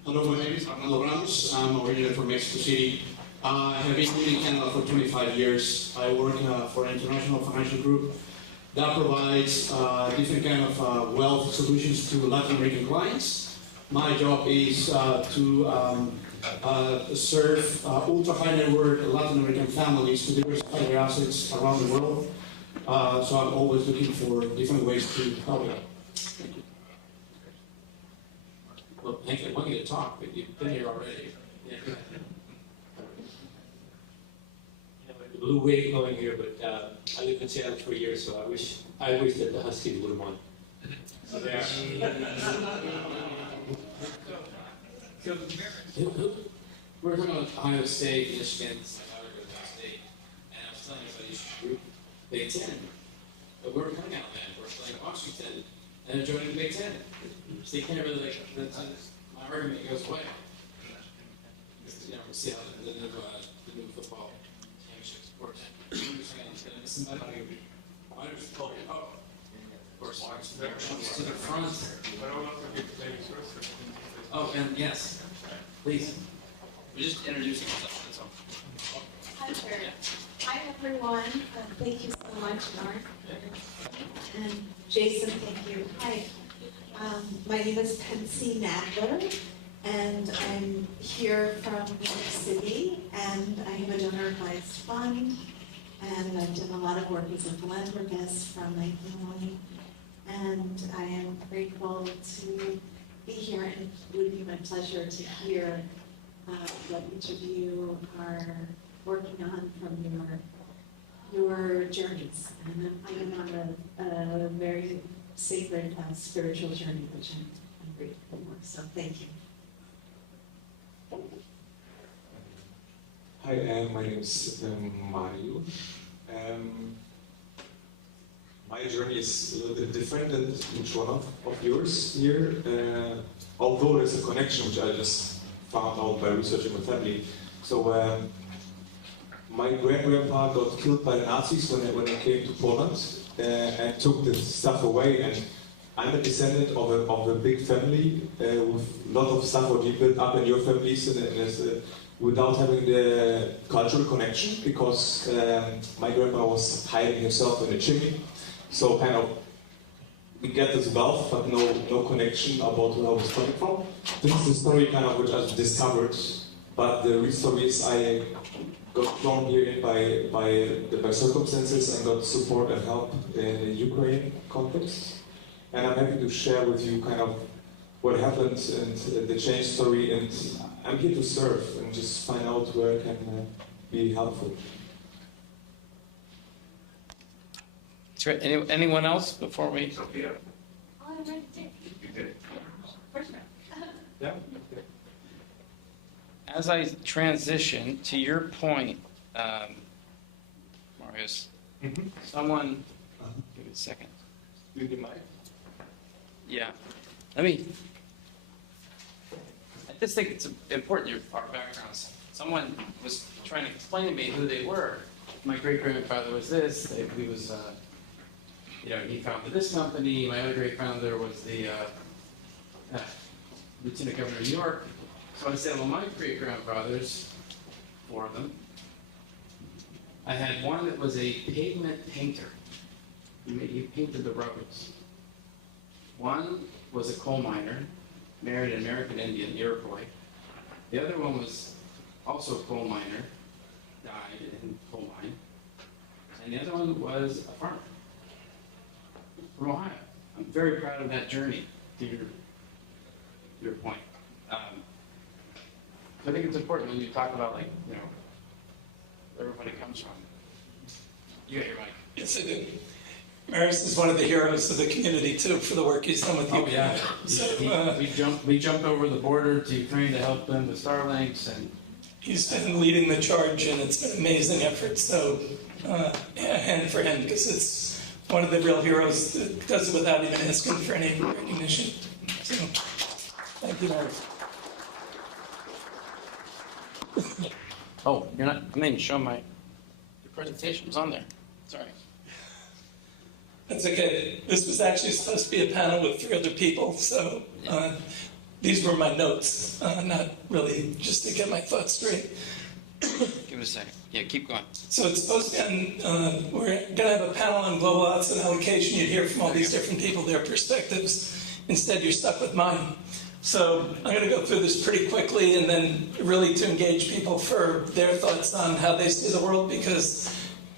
Hello, my name is Arnaldo Ramos. I'm originally from Mexico City. I have been living in Canada for 25 years. I work for an international financial group that provides different kind of wealth solutions to Latin American clients. My job is to serve ultra high net worth Latin American families to diversify their assets around the world. So I'm always looking for different ways to help them. Well, Hank, I want you to talk, but you've been here already. Yeah. Blue wave going here, but I lived in Seattle for years, so I wish that the Huskies would have won. So there. We're talking about Ohio State, Michigan, Ohio State, and I was telling everybody you should root Big Ten. But we're coming out of that. We're playing Washington, and they're joining the Big Ten. So you can't really, my argument goes away. You know, we'll see how the new football championship sports. Somebody, why does it call it? Oh, of course, to the front. Oh, and yes, please. We're just introducing ourselves, that's all. Hi, Chair. Hi, everyone. Thank you so much, Mark. And Jason, thank you. Hi. My name is Pansy Nadler, and I'm here from New York City, and I am a donor-advised fund, and I've done a lot of work as a philanthropist from my family, and I am grateful to be here, and it would be my pleasure to hear what each of you are working on from your journeys. And I am on a very sacred spiritual journey, which I'm grateful for. So thank you. Hi, my name is Mario. My journey is a little bit different than each one of yours here, although there's a connection which I just found out by researching my family. So my great-grandpa got killed by the Nazis when they came to Poland and took the stuff away. And I'm a descendant of a big family with a lot of stuff what you built up in your families without having the cultural connection, because my grandpa was hiding himself in a chimney. So kind of we get this wealth, but no connection about where I was coming from. This is the story kind of which I've discovered, but the real story is I got thrown here in by circumstances and got support and help in the Ukraine context. And I'm happy to share with you kind of what happened and the change story, and I'm here to serve and just find out where I can be helpful. That's right. Anyone else before we? Sophia. Yeah. As I transition to your point, Marius, someone, give me a second. Do you mind? Yeah. I just think it's important, our backgrounds. Someone was trying to explain to me who they were. My great-grandfather was this, he was, he founded this company. My other great-grandfather was the Lieutenant Governor of New York. So I said, well, my great-grandfathers, 4 of them, I had one that was a pavement painter. He painted the roads. One was a coal miner, married an American Indian, Iroquois. The other one was also a coal miner, died in coal mine. And the other one was a farmer from Ohio. I'm very proud of that journey, to your point. I think it's important when you talk about, where everybody comes from. You got your mic. Yes, I do. Marius is one of the heroes of the community, too, for the work he's done with you. Oh, yeah. So, we jumped over the border to Ukraine to help them with Starlinks. And he's been leading the charge, and it's been an amazing effort. So, hand for him, because it's one of the real heroes that does it without even asking for any recognition. So, thank you, Marius. Oh, you're not, I didn't even show your presentation was on there. Sorry. That's okay. This was actually supposed to be a panel with 3 other people, so these were my notes, not really just to get my thoughts straight. Give it a second. Yeah, keep going. So it's supposed to be we're going to have a panel on global asset allocation. You'd hear from all these different people, their perspectives. Instead, you're stuck with mine. So I'm going to go through this pretty quickly and then really to engage people for their thoughts on how they see the world, because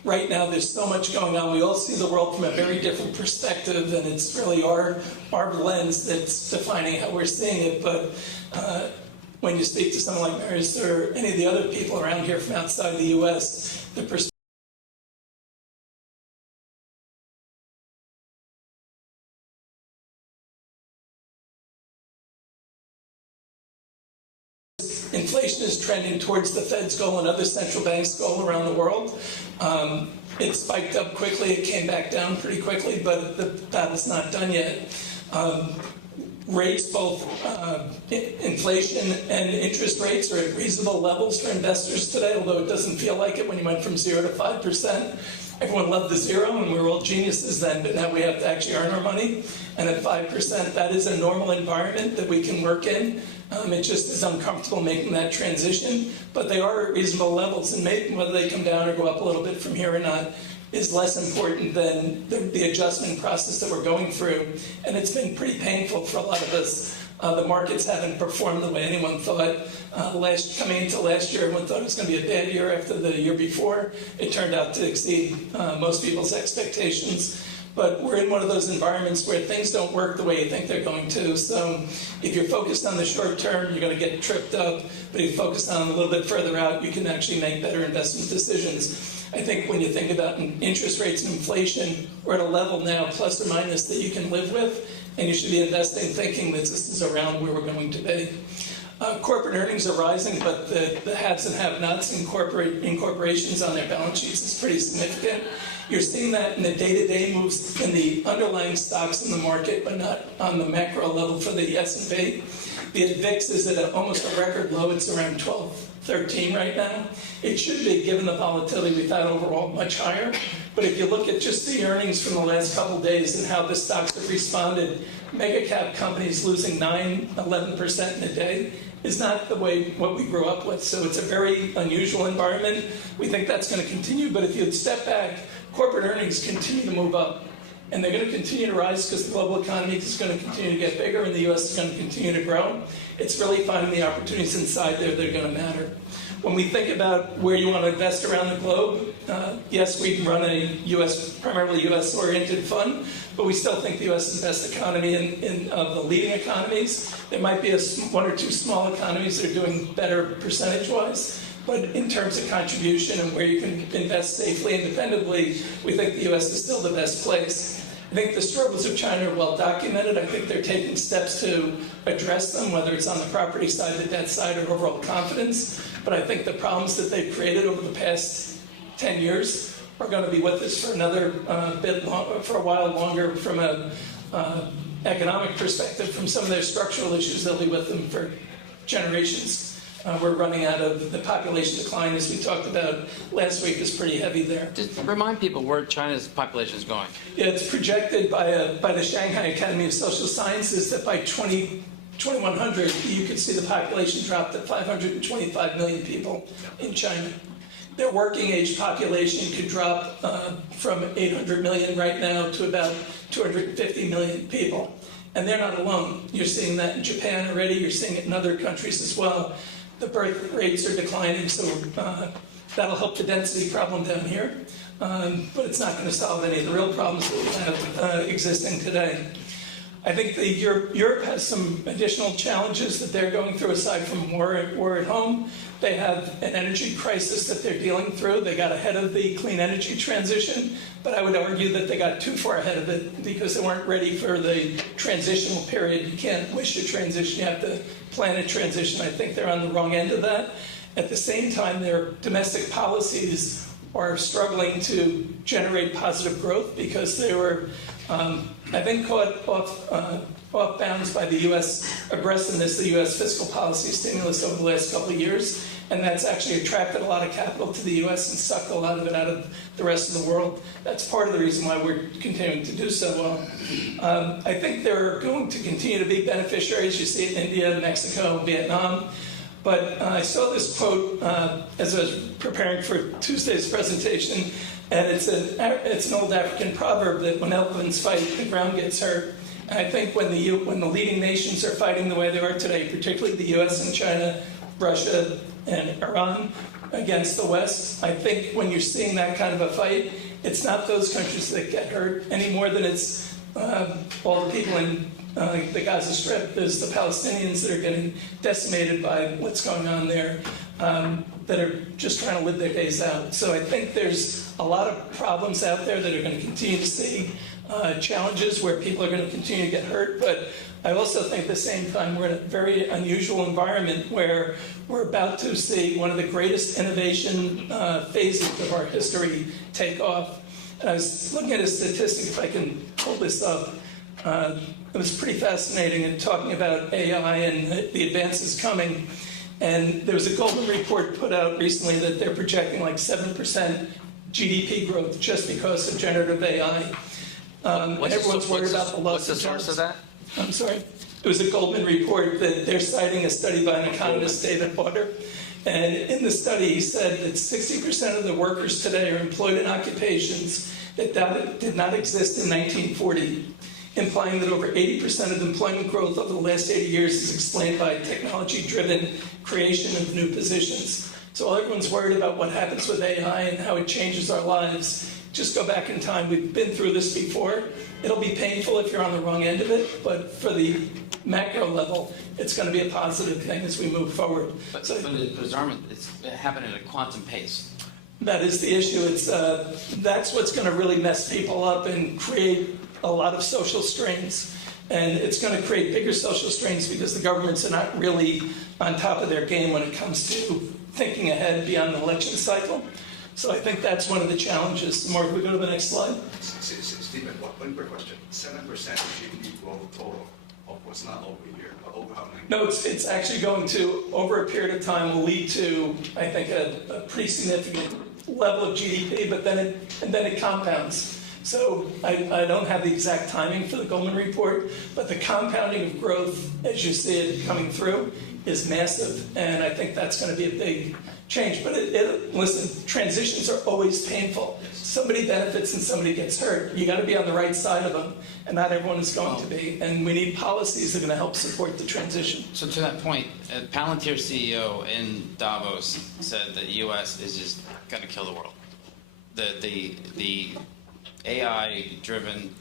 right now there's so much going on. We all see the world from a very different perspective, and it's really our lens that's defining how we're seeing it. But when you speak to someone like Marius or any of the other people around here from outside the U.S., the perspective inflation is trending towards the Fed's goal and other central banks' goal around the world. It spiked up quickly, it came back down pretty quickly, but the battle's not done yet. Rates, both inflation and interest rates, are at reasonable levels for investors today, although it doesn't feel like it when you went from 0 to 5%. Everyone loved the 0 and we were all geniuses then, but now we have to actually earn our money. And at 5%, that is a normal environment that we can work in. It just is uncomfortable making that transition, but they are at reasonable levels, and maybe whether they come down or go up a little bit from here or not is less important than the adjustment process that we're going through. And it's been pretty painful for a lot of us. The markets haven't performed the way anyone thought. Coming into last year, everyone thought it was going to be a bad year after the year before. It turned out to exceed most people's expectations. But we're in one of those environments where things don't work the way you think they're going to. So if you're focused on the short term, you're going to get tripped up. But if you focus on a little bit further out, you can actually make better investment decisions. I think when you think about interest rates and inflation, we're at a level now, plus or minus, that you can live with, and you should be investing thinking that this is around where we're going to be. Corporate earnings are rising, but the haves and have-nots in corporations on their balance sheets is pretty significant. You're seeing that in the day-to-day moves in the underlying stocks in the market, but not on the macro level for the S&P. The VIX is at almost a record low. It's around 12, 13 right now. It should be, given the volatility we thought overall, much higher. But if you look at just the earnings from the last couple of days and how the stocks have responded, mega cap companies losing 9, 11% in a day is not the way what we grew up with. So it's a very unusual environment. We think that's going to continue. But if you step back, corporate earnings continue to move up. And they're going to continue to rise because the global economy is going to continue to get bigger and the U.S. is going to continue to grow. It's really finding the opportunities inside there that are going to matter. When we think about where you want to invest around the globe, yes, we run a primarily U.S.-oriented fund, but we still think the U.S. is the best economy of the leading economies. There might be one or two small economies that are doing better percentage-wise, but in terms of contribution and where you can invest safely, independently, we think the U.S. is still the best place. I think the struggles of China are well documented. I think they're taking steps to address them, whether it's on the property side, the debt side, or overall confidence. But I think the problems that they've created over the past 10 years are going to be with us for another for a while longer from an economic perspective. From some of their structural issues, they'll be with them for generations. We're running out of the population decline, as we talked about last week, is pretty heavy there. Just remind people where China's population is going. Yeah, it's projected by the Shanghai Academy of Social Sciences that by 2100, you could see the population drop to 525 million people in China. Their working age population could drop from 800 million right now to about 250 million people. And they're not alone. You're seeing that in Japan already. You're seeing it in other countries as well. The birth rates are declining, so that'll help the density problem down here. But it's not going to solve any of the real problems that we have existing today. I think Europe has some additional challenges that they're going through aside from war at home. They have an energy crisis that they're dealing through. They got ahead of the clean energy transition, but I would argue that they got too far ahead of it because they weren't ready for the transitional period. You can't wish a transition, you have to plan a transition. I think they're on the wrong end of that. At the same time, their domestic policies are struggling to generate positive growth because they were, I think, caught off bounds by the U.S. aggressiveness, the U.S. fiscal policy stimulus over the last couple of years, and that's actually attracted a lot of capital to the U.S. and sucked a lot of it out of the rest of the world. That's part of the reason why we're continuing to do so well. I think there are going to continue to be beneficiaries. You see it in India, Mexico, Vietnam. But I saw this quote as I was preparing for Tuesday's presentation, and it's an old African proverb that when elephants fight, the ground gets hurt. And I think when the leading nations are fighting the way they are today, particularly the U.S. and China, Russia and Iran against the West, I think when you're seeing that kind of a fight, it's not those countries that get hurt any more than it's all the people in the Gaza Strip. There's the Palestinians that are getting decimated by what's going on there, that are just trying to live their days out. So I think there's a lot of problems out there that are going to continue to see challenges where people are going to continue to get hurt. But I also think at the same time we're in a very unusual environment where we're about to see one of the greatest innovation phases of our history take off. And I was looking at a statistic, if I can pull this up. It was pretty fascinating in talking about AI and the advances coming. And there was a Goldman report put out recently that they're projecting like 7% GDP growth just because of generative AI. Everyone's worried about the loss of jobs. What's the source of that? I'm sorry. It was a Goldman report that they're citing a study by an economist, David Potter. And in the study, he said that 60% of the workers today are employed in occupations that did not exist in 1940, implying that over 80% of employment growth over the last 80 years is explained by technology-driven creation of new positions. So while everyone's worried about what happens with AI and how it changes our lives, just go back in time. We've been through this before. It'll be painful if you're on the wrong end of it, but for the macro level, it's going to be a positive thing as we move forward. But it's happening at a quantum pace. That is the issue. It's that's what's going to really mess people up and create a lot of social strains. And it's going to create bigger social strains because the governments are not really on top of their game when it comes to thinking ahead beyond the election cycle. So I think that's one of the challenges. Mark, we go to the next slide. Stephen, one quick question. 7% of GDP growth total. What's not over a year, but over how many? No, it's actually going to, over a period of time, will lead to, I think, a pretty significant level of GDP, but then it compounds. So I don't have the exact timing for the Goldman report, but the compounding of growth, as you see it coming through, is massive, and I think that's going to be a big change. But listen, transitions are always painful. Somebody benefits and somebody gets hurt. You got to be on the right side of them, and not everyone is going to be. And we need policies that are going to help support the transition. So to that point, Palantir CEO in Davos said that U.S. is just going to kill the world. The AI-driven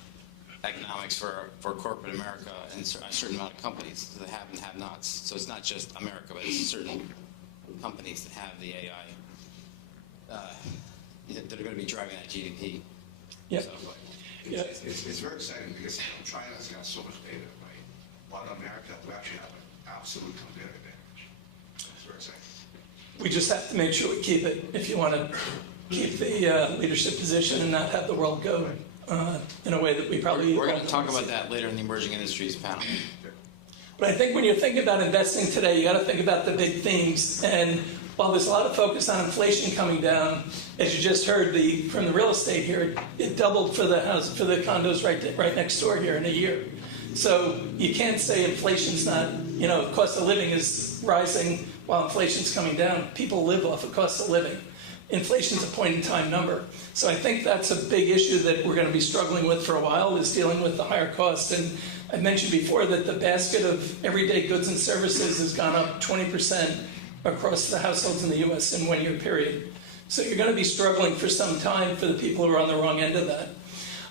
economics for corporate America and a certain amount of companies that have and have-nots. So it's not just America, but it's certain companies that have the AI that are going to be driving that GDP. Yeah. So, It's very exciting because China's got so much data, right? While in America, we actually have an absolute competitive advantage. It's very exciting. We just have to make sure we keep it if you want to keep the leadership position and not have the world go in a way that we probably... We're going to talk about that later in the emerging industries panel. But I think when you're thinking about investing today, you got to think about the big themes. And while there's a lot of focus on inflation coming down, as you just heard from the real estate here, it doubled for the condos right next door here in a year. So you can't say inflation's not, cost of living is rising while inflation's coming down. People live off of cost of living. Inflation's a point-in-time number. So I think that's a big issue that we're going to be struggling with for a while, is dealing with the higher costs. And I mentioned before that the basket of everyday goods and services has gone up 20% across the households in the U.S. in 1 year period. So you're going to be struggling for some time for the people who are on the wrong end of that.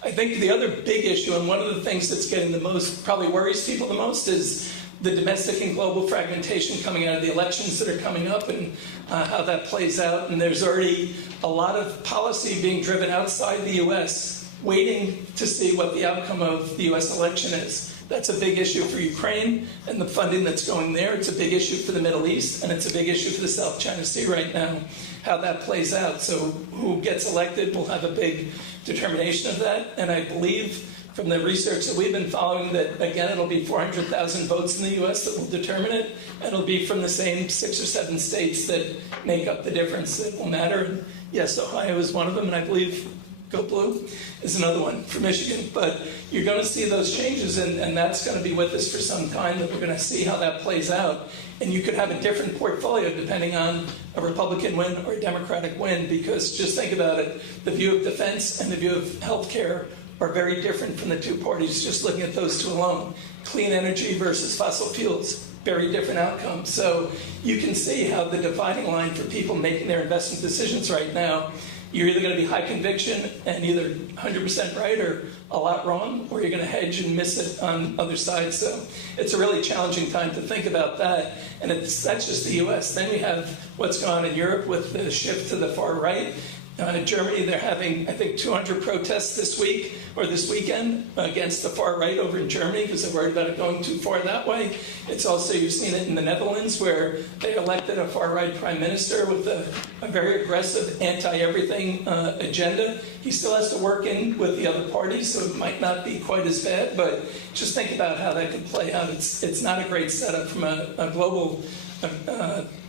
I think the other big issue, and one of the things that's getting the most, probably worries people the most, is the domestic and global fragmentation coming out of the elections that are coming up and how that plays out. And there's already a lot of policy being driven outside the U.S., waiting to see what the outcome of the U.S. election is. That's a big issue for Ukraine and the funding that's going there. It's a big issue for the Middle East, and it's a big issue for the South China Sea right now, how that plays out. So who gets elected will have a big determination of that. And I believe from the research that we've been following that, again, it'll be 400,000 votes in the U.S. that will determine it, and it'll be from the same 6 or 7 states that make up the difference that will matter. And yes, Ohio is one of them, and I believe Go Blue is another one for Michigan. But you're going to see those changes, and that's going to be with us for some time, that we're going to see how that plays out. And you could have a different portfolio depending on a Republican win or a Democratic win, because just think about it, the view of defense and the view of healthcare are very different from the two parties, just looking at those two alone. Clean energy versus fossil fuels, very different outcomes. So you can see how the dividing line for people making their investment decisions right now, you're either going to be high conviction and either 100% right or a lot wrong, or you're going to hedge and miss it on other sides. So it's a really challenging time to think about that. And that's just the U.S. Then we have what's gone on in Europe with the shift to the far right. In Germany, they're having, I think, 200 protests this week or this weekend against the far right over in Germany because they're worried about it going too far that way. It's also, you've seen it in the Netherlands where they elected a far right prime minister with a very aggressive anti-everything agenda. He still has to work in with the other parties, so it might not be quite as bad, but just think about how that could play out. It's not a great setup from a global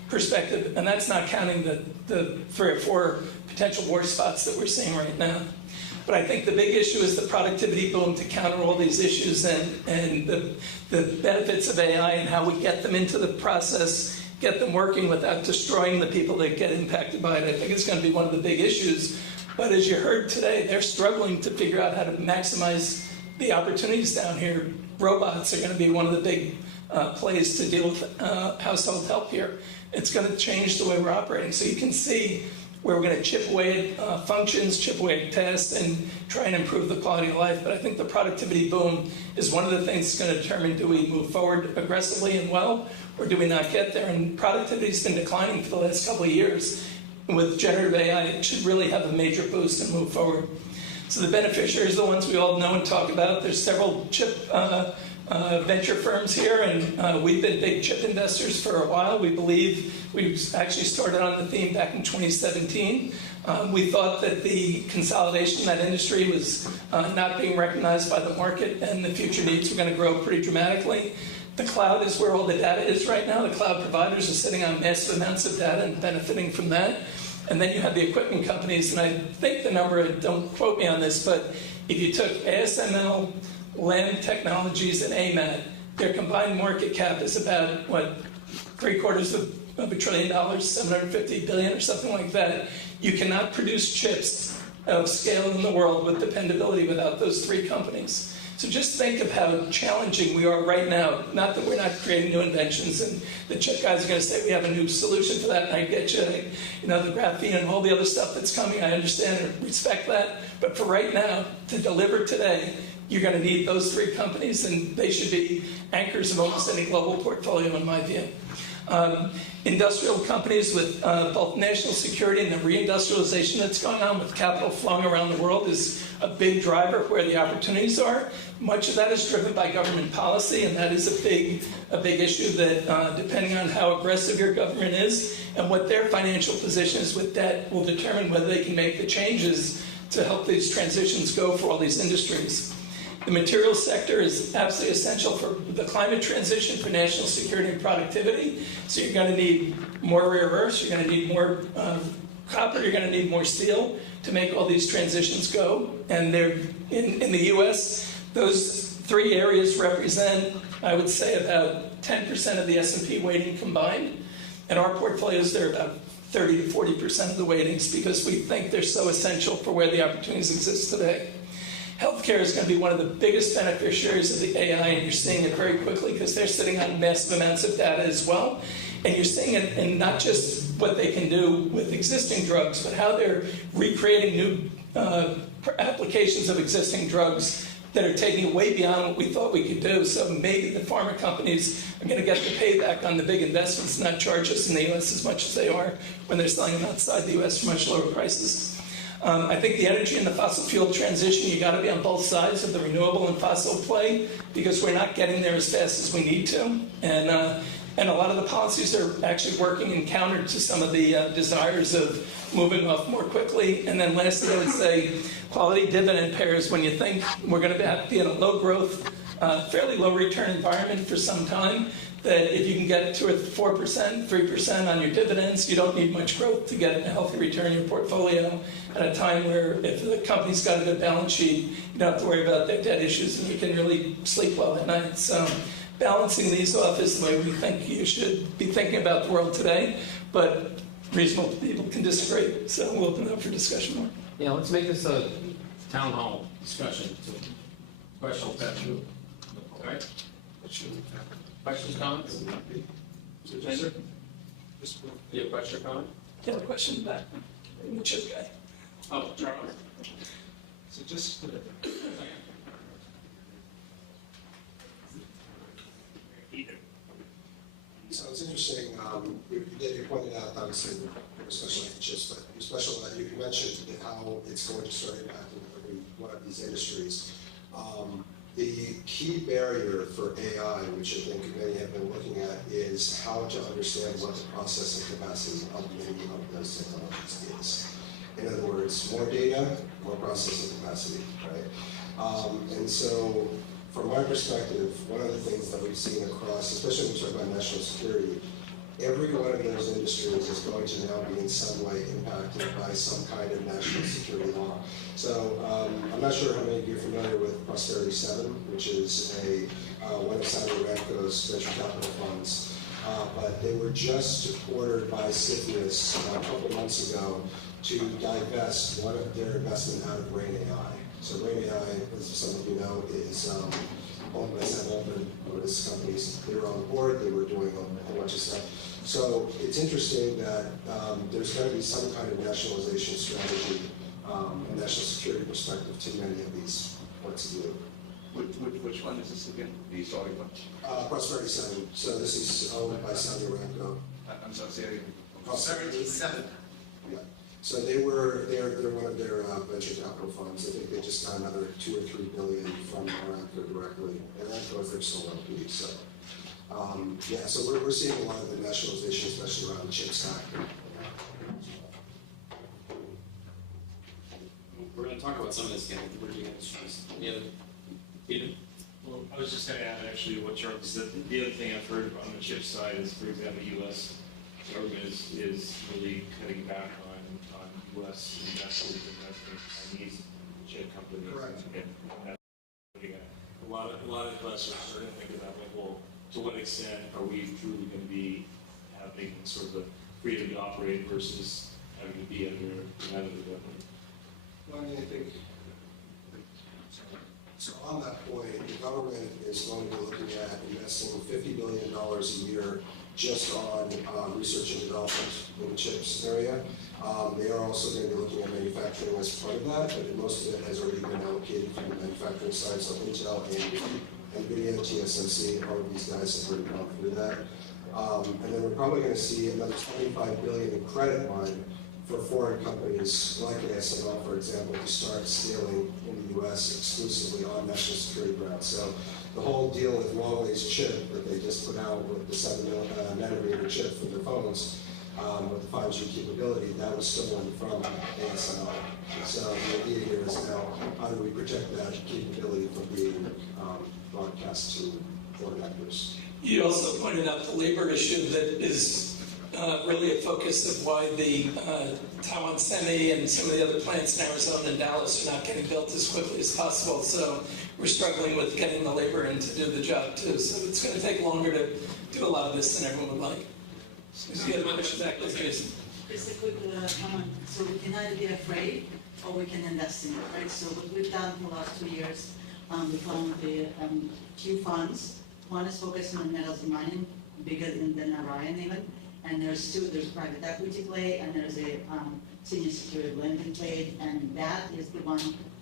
perspective, and that's not counting the 3 or 4 potential war spots that we're seeing right now. But I think the big issue is the productivity boom to counter all these issues and the benefits of AI and how we get them into the process, get them working without destroying the people that get impacted by it. I think it's going to be one of the big issues. But as you heard today, they're struggling to figure out how to maximize the opportunities down here. Robots are going to be one of the big plays to deal with household help here. It's going to change the way we're operating. So you can see where we're going to chip away at functions, chip away at tasks, and try and improve the quality of life. But I think the productivity boom is one of the things that's going to determine, do we move forward aggressively and well, or do we not get there? And productivity has been declining for the last couple of years. with generative AI, it should really have a major boost and move forward. So the beneficiaries are the ones we all know and talk about. There's several chip venture firms here, and we've been big chip investors for a while. We believe we actually started on the theme back in 2017. We thought that the consolidation in that industry was not being recognized by the market, and the future needs were going to grow pretty dramatically. The cloud is where all the data is right now. The cloud providers are sitting on massive amounts of data and benefiting from that. And then you have the equipment companies, and I think the number, don't quote me on this, but if you took ASML, Lam Technologies, and AMAT, their combined market cap is about, what, $750 billion, $750 billion or something like that. You cannot produce chips of scale in the world with dependability without those three companies. So just think of how challenging we are right now. Not that we're not creating new inventions, and the chip guys are going to say we have a new solution for that, and I get you, the graphene and all the other stuff that's coming. I understand and respect that. But for right now, to deliver today, you're going to need those three companies, and they should be anchors of almost any global portfolio, in my view. Industrial companies with both national security and the reindustrialization that's going on with capital flowing around the world is a big driver where the opportunities are. Much of that is driven by government policy, and that is a big issue that, depending on how aggressive your government is and what their financial position is with debt, will determine whether they can make the changes to help these transitions go for all these industries. The materials sector is absolutely essential for the climate transition, for national security and productivity. So you're going to need more rare earths, you're going to need more copper, you're going to need more steel to make all these transitions go. And they're in the US, those three areas represent, I would say, about 10% of the S&P weighting combined. And our portfolios, they're about 30 to 40% of the weightings because we think they're so essential for where the opportunities exist today. Healthcare is going to be one of the biggest beneficiaries of the AI, and you're seeing it very quickly because they're sitting on massive amounts of data as well. And you're seeing it in not just what they can do with existing drugs, but how they're recreating new applications of existing drugs that are taking way beyond what we thought we could do. So maybe the pharma companies are going to get the payback on the big investments, not charge us in the U.S. as much as they are when they're selling them outside the U.S. for much lower prices. I think the energy and the fossil fuel transition, you got to be on both sides of the renewable and fossil play because we're not getting there as fast as we need to. And a lot of the policies are actually working in counter to some of the desires of moving off more quickly. And then lastly, I would say quality dividend pairs. When you think we're going to be in a low growth, fairly low return environment for some time, that if you can get to 4%, 3% on your dividends, you don't need much growth to get a healthy return in your portfolio at a time where if the company's got a good balance sheet, you don't have to worry about their debt issues and you can really sleep well at night. So balancing these off is the way we think you should be thinking about the world today, but reasonable people can disagree. So we'll open it up for discussion more. Yeah, let's make this a town hall discussion. Questions? All right. Questions, comments? Andrew? You have a question or comment? Yeah, a question back. The chip guy. Oh, Charles. So just So it's interesting, you pointed out, obviously, you're specialized in chips, but you mentioned how it's going to start impacting every one of these industries. The key barrier for AI, which I think many have been looking at, is how to understand what the processing capacity of many of those technologies is. In other words, more data, more processing capacity, right? And so, from my perspective, one of the things that we've seen across, especially when we talk about national security, every one of those industries is going to now be in some way impacted by some kind of national security law. So I'm not sure how many of you are familiar with Prosperity 7, which is one of Saudi Aramco's venture capital funds. But they were just ordered by CFIUS a couple of months ago to divest one of their investment out of Rain AI. So Rain AI, as some of you know, is owned by Sam Altman, one of his companies. They were on the board, they were doing a whole bunch of stuff. So it's interesting that there's going to be some kind of nationalization strategy and national security perspective to many of these points of view. Which one is this again? The Saudi one? Prosperity 7. So this is owned by Saudi Aramco. I'm sorry, say it again. Prosperity 7. Yeah. So they're one of their venture capital funds. I think they just got another 2 or 3 billion from Aramco directly, and that goes their sole LP. So yeah, so we're seeing a lot of the nationalization, especially around the CHIPS Act. We're going to talk about some of this again. We're doing it. Peter? Well, I was just going to add actually what Charles said. The other thing I've heard on the chip side is, for example, the U.S. government is really cutting back on U.S. investors investing in Chinese chip companies. Correct. And a lot of investors are starting to think about, like, well, to what extent are we truly going to be having sort of the freedom to operate versus having to be under the government? Well, I mean, I think, so on that point, the government is going to be looking at investing $50 billion a year just on research and development in the chips area. They are also going to be looking at manufacturing as part of that, but most of it has already been allocated from the manufacturing side. So Intel, NVIDIA, TSMC, all of these guys have already gone through that. And then we're probably going to see another $25 billion in credit line for foreign companies like ASML, for example, to start scaling in the U.S. exclusively on national security grounds. So the whole deal with Huawei's chip that they just put out with the 7nm chip for their phones, with the 5G capability, that was stolen from ASML. So the idea here is now, how do we protect that capability from being broadcast to foreign actors? You also pointed out the labor issue that is really a focus of why the Taiwan Semi and some of the other plants in Arizona and Dallas are not getting built as quickly as possible. So we're struggling with getting the labor in to do the job too. So it's going to take longer to do a lot of this than everyone would like. So you have a question back, Jason. Just a quick comment. So we can either be afraid or we can invest in it, right? So what we've done for the last 2 years, we found the two funds. One is focusing on metals and mining, bigger than Orion even. And there's private equity play, and there's a senior secured lending play, and that is the one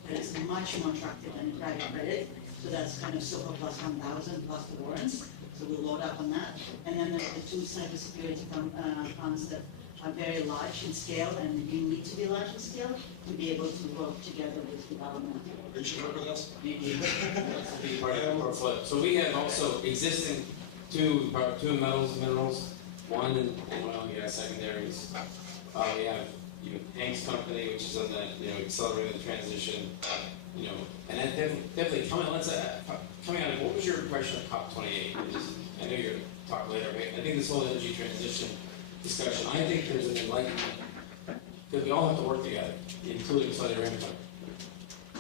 that is much more attractive than private credit. So that's kind of SOFR plus 1,000 plus the warrants. So we'll load up on that. And then there's the two cybersecurity funds that are very large in scale, and you need to be large in scale to be able to work together with development. You should work with us. Be part of the portfolio. So we have also existing two minerals. One in oil and gas secondaries. We have Hank's company, which is on the accelerating the transition. And then definitely coming out. What was your impression of COP28? I know you're going to talk later, but I think this whole energy transition discussion. I think there's an enlightenment that we all have to work together, including Saudi Arabia.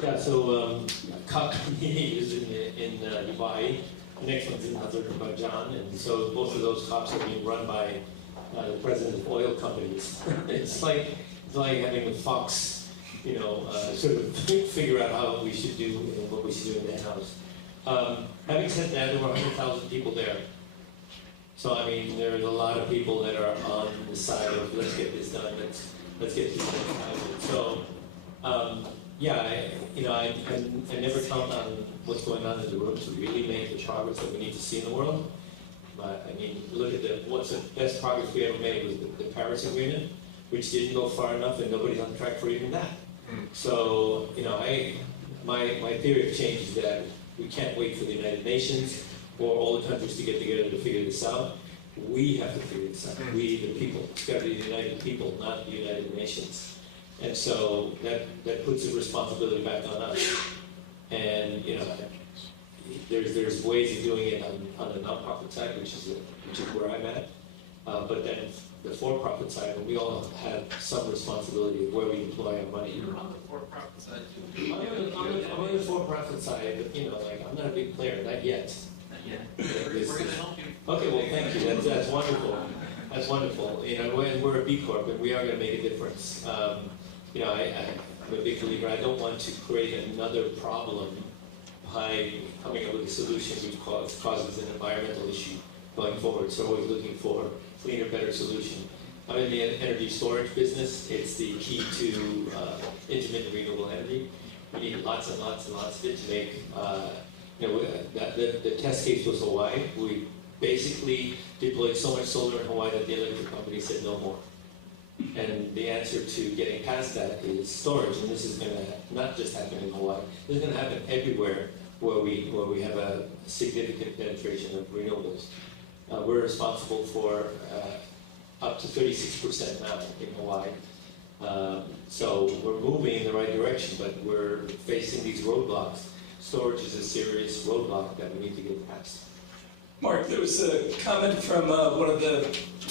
Yeah. So COP28 is in Dubai. The next one's in Azerbaijan, and so both of those COPs are being run by the president of oil companies. It's like having the Fox, sort of figure out how we should do and what we should do in the house. Having said that, there were 100,000 people there. So I mean, there's a lot of people that are on the side of let's get this done, let's get this done. So yeah, I never count on what's going on in the room to really make the progress that we need to see in the world. But I mean, look at what's the best progress we ever made was the Paris Agreement, which didn't go far enough, and nobody's on track for even that. So my theory of change is that we can't wait for the United Nations or all the countries to get together to figure this out. We have to figure this out. We, the people. It's got to be the United People, not the United Nations. And so that puts the responsibility back on us. And there's ways of doing it on the nonprofit side, which is where I'm at. But then the for-profit side, we all have some responsibility of where we deploy our money. You're on the for-profit side too. I'm on the for-profit side, but I'm not a big player, not yet. Not yet. We're going to help you. Okay, well, thank you. That's wonderful. That's wonderful. We're a B Corp, and we are going to make a difference. I'm a big believer. I don't want to create another problem by coming up with a solution which causes an environmental issue going forward. So we're always looking for a cleaner, better solution. I'm in the energy storage business. It's the key to intermittent renewable energy. We need lots and lots and lots of it to make. The test case was Hawaii. We basically deployed so much solar in Hawaii that the electric company said no more. And the answer to getting past that is storage, and this is going to not just happen in Hawaii. This is going to happen everywhere where we have a significant penetration of renewables. We're responsible for up to 36% now in Hawaii. So we're moving in the right direction, but we're facing these roadblocks. Storage is a serious roadblock that we need to get past. Mark, there was a comment from one of the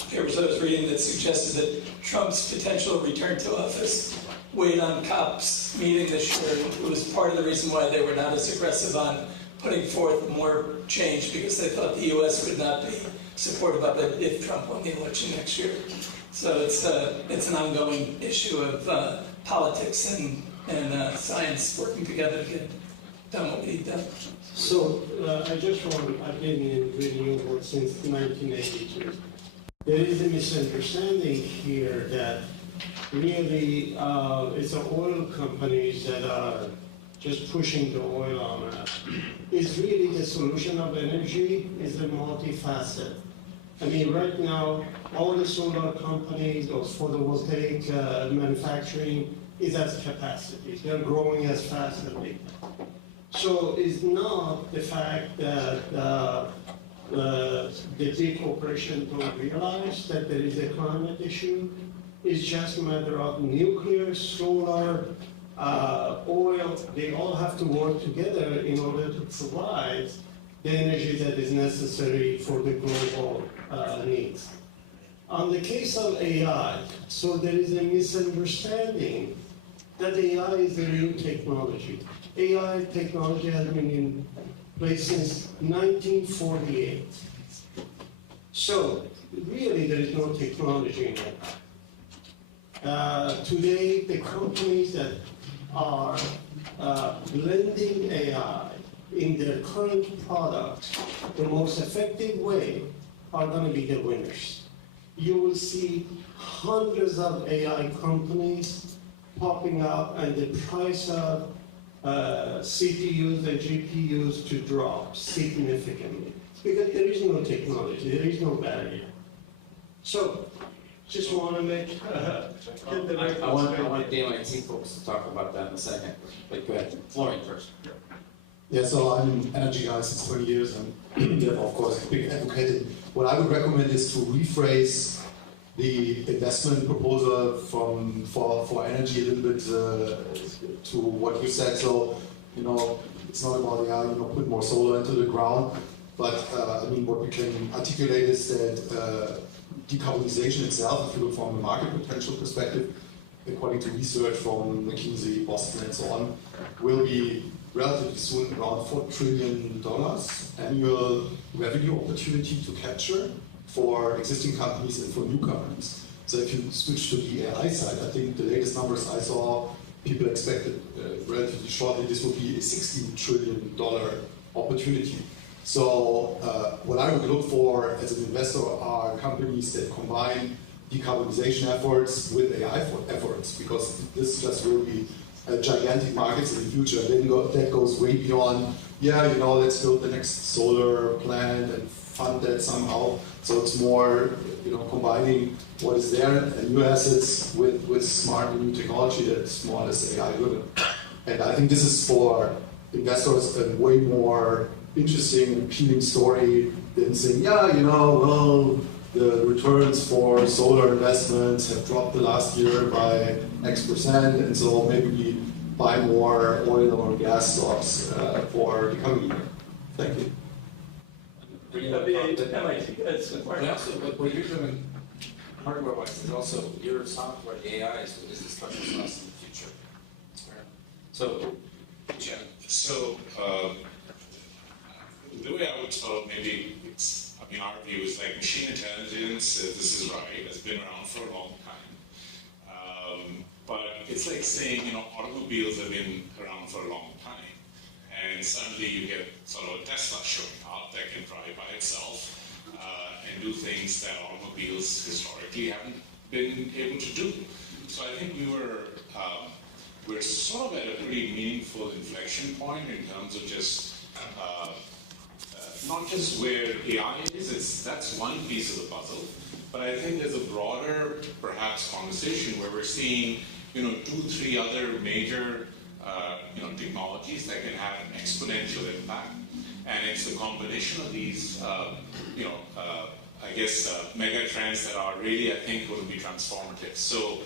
papers I was reading that suggested that Trump's potential return to office weighed on COP's meeting this year. It was part of the reason why they were not as aggressive on putting forth more change, because they thought the U.S. would not be supportive of it if Trump won the election next year. So it's an ongoing issue of politics and science working together to get done what we need done. So I just want, I've been in renewable since 1982. There is a misunderstanding here that really it's the oil companies that are just pushing the oil on us. Is really the solution of energy is a multifaceted. I mean, right now, all the solar companies, those photovoltaic manufacturing is at capacity. They're growing as fast as they can. So it's not the fact that the big corporations don't realize that there is a climate issue. It's just a matter of nuclear, solar, oil. They all have to work together in order to provide the energy that is necessary for the global needs. On the case of AI, so there is a misunderstanding that AI is a new technology. AI technology has been in place since 1948. So really there is no technology in AI. Today the companies that are blending AI in their current product the most effective way are going to be the winners. You will see hundreds of AI companies popping up and the price of CPUs and GPUs to drop significantly because there is no technology, there is no barrier. So, just want to make I want the MIT folks to talk about that in a second. But go ahead, Florian first. Yeah, so I'm an energy guy since 20 years, and of course, a big advocate. What I would recommend is to rephrase the investment proposal for energy a little bit to what you said. So, it's not about put more solar into the ground, but I mean what we can articulate is that decarbonization itself, if you look from a market potential perspective, according to research from McKinsey, Boston, and so on, will be relatively soon around $4 trillion annual revenue opportunity to capture for existing companies and for new companies. So if you switch to the AI side, I think the latest numbers I saw, people expected relatively shortly this will be a $16 trillion opportunity. So what I would look for as an investor are companies that combine decarbonization efforts with AI efforts, because this just will be gigantic markets in the future. And then that goes way beyond, let's build the next solar plant and fund that somehow. So it's more, combining what is there and new assets with smart and new technology that's more or less AI driven. And I think this is for investors a way more interesting and appealing story than saying, the returns for solar investments have dropped the last year by X%, and so maybe we buy more oil or gas stocks for the coming year. Thank you. And also, what you're doing hardware-wise is also your software, the AI is the special sauce in the future. So, yeah. So, the way I would sort of maybe, our view is like machine intelligence, if this is right, has been around for a long time. But it's like saying, automobiles have been around for a long time. And suddenly you get sort of a Tesla showing up that can drive by itself and do things that automobiles historically haven't been able to do. So I think we're sort of at a pretty meaningful inflection point in terms of just not just where AI is, that's one piece of the puzzle, But I think there's a broader, perhaps, conversation where we're seeing, 2-3 other major, technologies that can have an exponential impact. And it's the combination of these, mega trends that are really, I think, going to be transformative. So,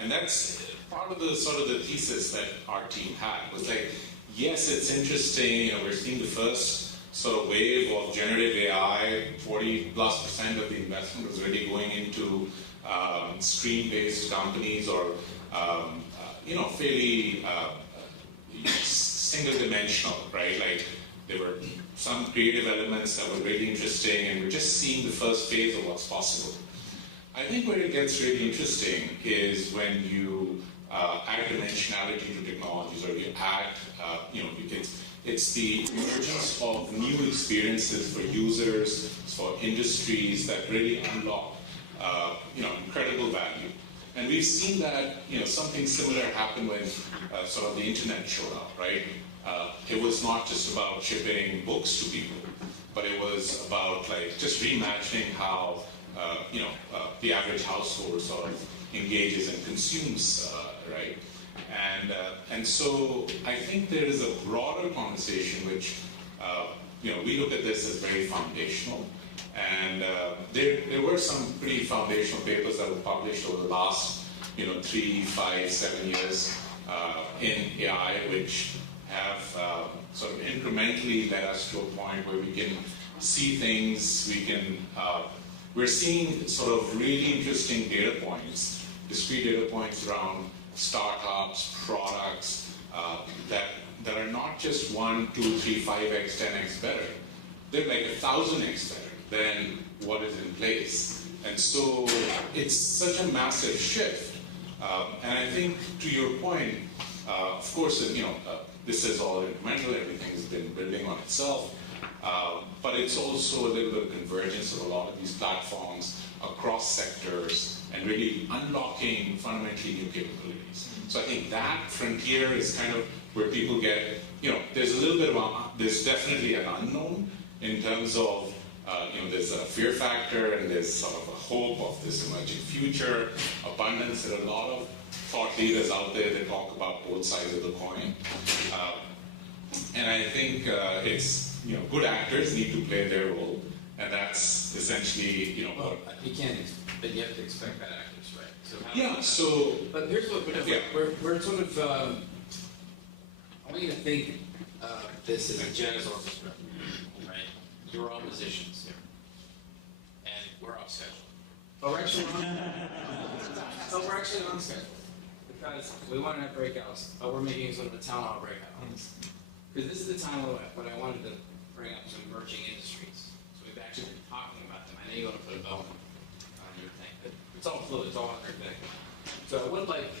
and that's part of the sort of the thesis that our team had, was like, yes, it's interesting, we're seeing the first sort of wave of generative AI, 40+% of the investment was really going into stream-based companies or, fairly single-dimensional, right? Like, there were some creative elements that were really interesting, and we're just seeing the first phase of what's possible. I think where it gets really interesting is when you add dimensionality to technologies, or you add, it's the emergence of new experiences for users, for industries that really unlock, incredible value. And we've seen that, something similar happen when sort of the internet showed up, right? It was not just about shipping books to people, but it was about just reimagining how the average household sort of engages and consumes, right? And so I think there is a broader conversation which we look at this as very foundational. And there were some pretty foundational papers that were published over the last 3, 5, 7 years in AI, which have sort of incrementally led us to a point where we can see things, we're seeing sort of really interesting data points, discrete data points around startups, products that are not just 1, 2, 3, 5x, 10x better. They're like 1,000x better than what is in place. And so it's such a massive shift. And I think, to your point, of course, this is all incremental, everything's been building on itself. But it's also a little bit of convergence of a lot of these platforms across sectors and really unlocking fundamentally new capabilities. So I think that frontier is kind of where people get, there's a little bit of, there's definitely an unknown in terms of, there's a fear factor and there's sort of a hope of this emerging future, abundance. There are a lot of thought leaders out there that talk about both sides of the coin. And I think it's, good actors need to play their role, and that's essentially, You can't, but you have to expect bad actors, right? So yeah, so... But here's what we're sort of, I want you to think this as a jazz orchestra, right? You're all musicians here, and we're off schedule. But we're actually on schedule, because we want to have breakouts, but we're making sort of a town hall breakout. Because this is the time when I wanted to bring up some emerging industries. So we've actually been talking about them. I know you want to put a bell on your thing, but it's all fluid, it's all under thing. So I would like,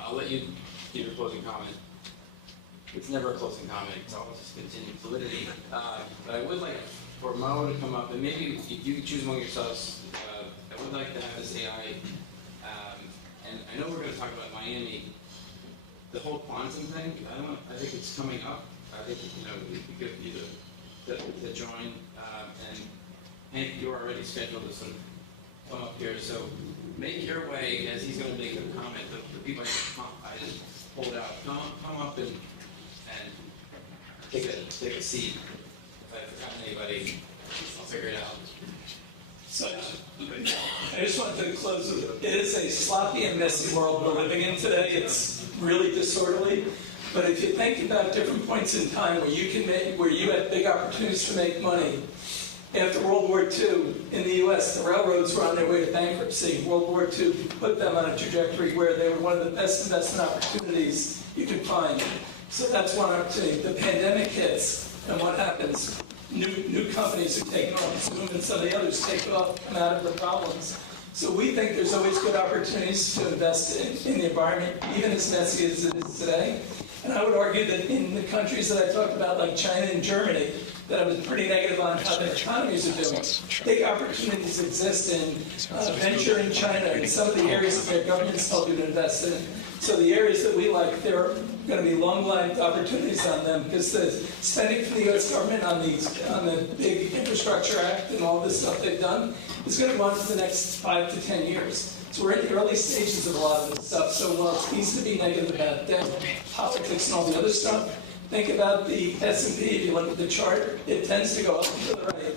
I'll let you give your closing comment. It's never a closing comment, it's always just continued fluidity. But I would like for Mo to come up, and maybe if you choose among yourselves, I would like to have this AI, and I know we're going to talk about Miami, the whole quantum thing. I think it's coming up. I think it'd be good for you to join. And Hank, you're already scheduled to sort of come up here. So make your way as he's going to make a comment. The people I just pulled out, come up and take a seat. If I've forgotten anybody, I'll figure it out. So, I just wanted to close with, it is a sloppy and messy world we're living in today. It's really disorderly. But if you think about different points in time where you had big opportunities to make money, after World War II in the U.S., the railroads were on their way to bankruptcy. World War II put them on a trajectory where they were one of the best investment opportunities you could find. So that's one opportunity. The pandemic hits, and what happens? New companies are taken off, Zoom and some of the others take off, come out of the problems. So we think there's always good opportunities to invest in the environment, even as messy as it is today. And I would argue that in the countries that I talked about, like China and Germany, that I was pretty negative on how their economies are doing, big opportunities exist in venture in China and some of the areas that their governments told you to invest in. So the areas that we like, there are going to be long-lived opportunities on them because the spending for the U.S. government on the big Infrastructure Act and all this stuff they've done is going to run for the next 5 to 10 years. So we're in the early stages of a lot of this stuff. So while it's easy to be negative about debt, politics, and all the other stuff, think about the S&P. If you look at the chart, it tends to go up and to the right.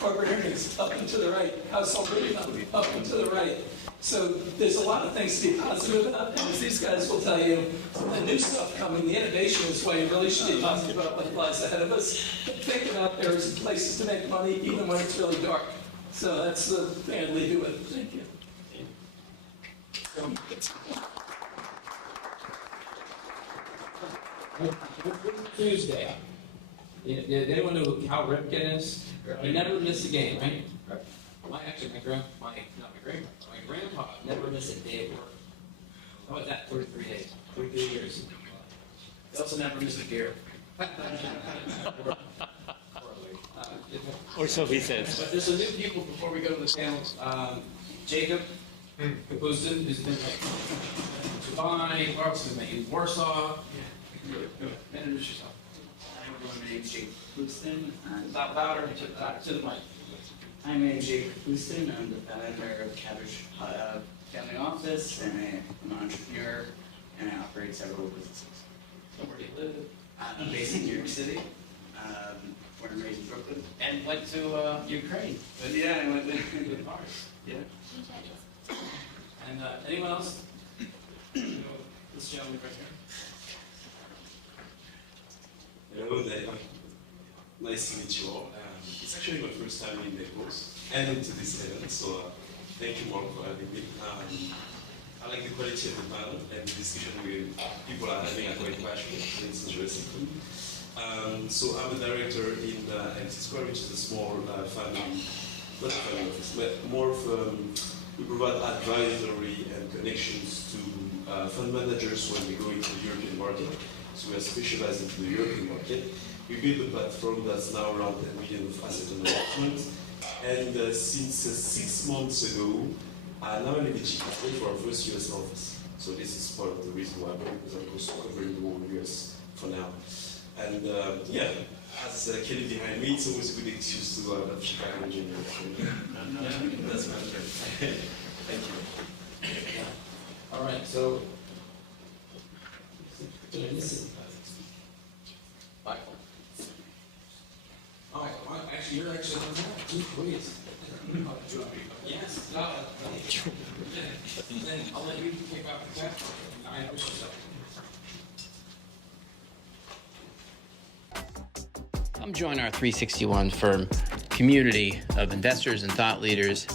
Corporate earnings up and to the right. Household income up and to the right. So there's a lot of things to be positive about. And as these guys will tell you, the new stuff coming, the innovation is why you really should be positive about what lies ahead of us. Think about there's places to make money even when it's really dark. So that's the thing I'd leave you with. Thank you. Tuesday. Did anyone know who Cal Ripken is? He never missed a game, right? My grandpa never missed a day of work. How about that? 43 days, 43 years. He also never missed a beer. Or so he says. But there's some new people before we go to the panels. Jacob Kapustin, who's been like Dubai, where else has been in Warsaw. Introduce yourself. My name's Jake Houston. Louder to the mic. My name's Jake Houston. I'm the founder of Cabbage Family Office, and I'm an entrepreneur, and I operate several businesses. Where do you live? I'm based in New York City. Born and raised in Brooklyn. And went to Ukraine. But yeah, I went to Mars. Yeah. And anyone else? This gentleman right here. Hello there. Nice to meet you all. It's actually my first time in Naples and into this event, so thank you, Mark, for having me. I like the quality of the panel and the discussion with people are having. I'm quite passionate, and it's interesting to me. So I'm a director in MC Square, which is a small family, not a family office, but more of we provide advisory and connections to fund managers when we go into the European market. So we are specialized into the European market. We built a platform that's now around 10 million of assets under management. And since 6 months ago, now I'm in the Chicago for our first US office. So this is part of the reason why I'm here, because I'm also covering the whole US for now. And yeah, as Kelly behind me, it's always a good excuse to have Chicago engineer. That's my turn. Thank you. All right, so Michael. Oh, actually, you're actually on that. Please. Yes. Then I'll let you kick off the chat. All right, push yourself. Come join our 361 firm community of investors and thought leaders.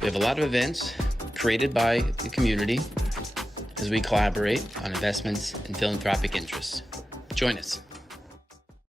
We have a lot of events created by the community as we collaborate on investments and philanthropic interests. Join us.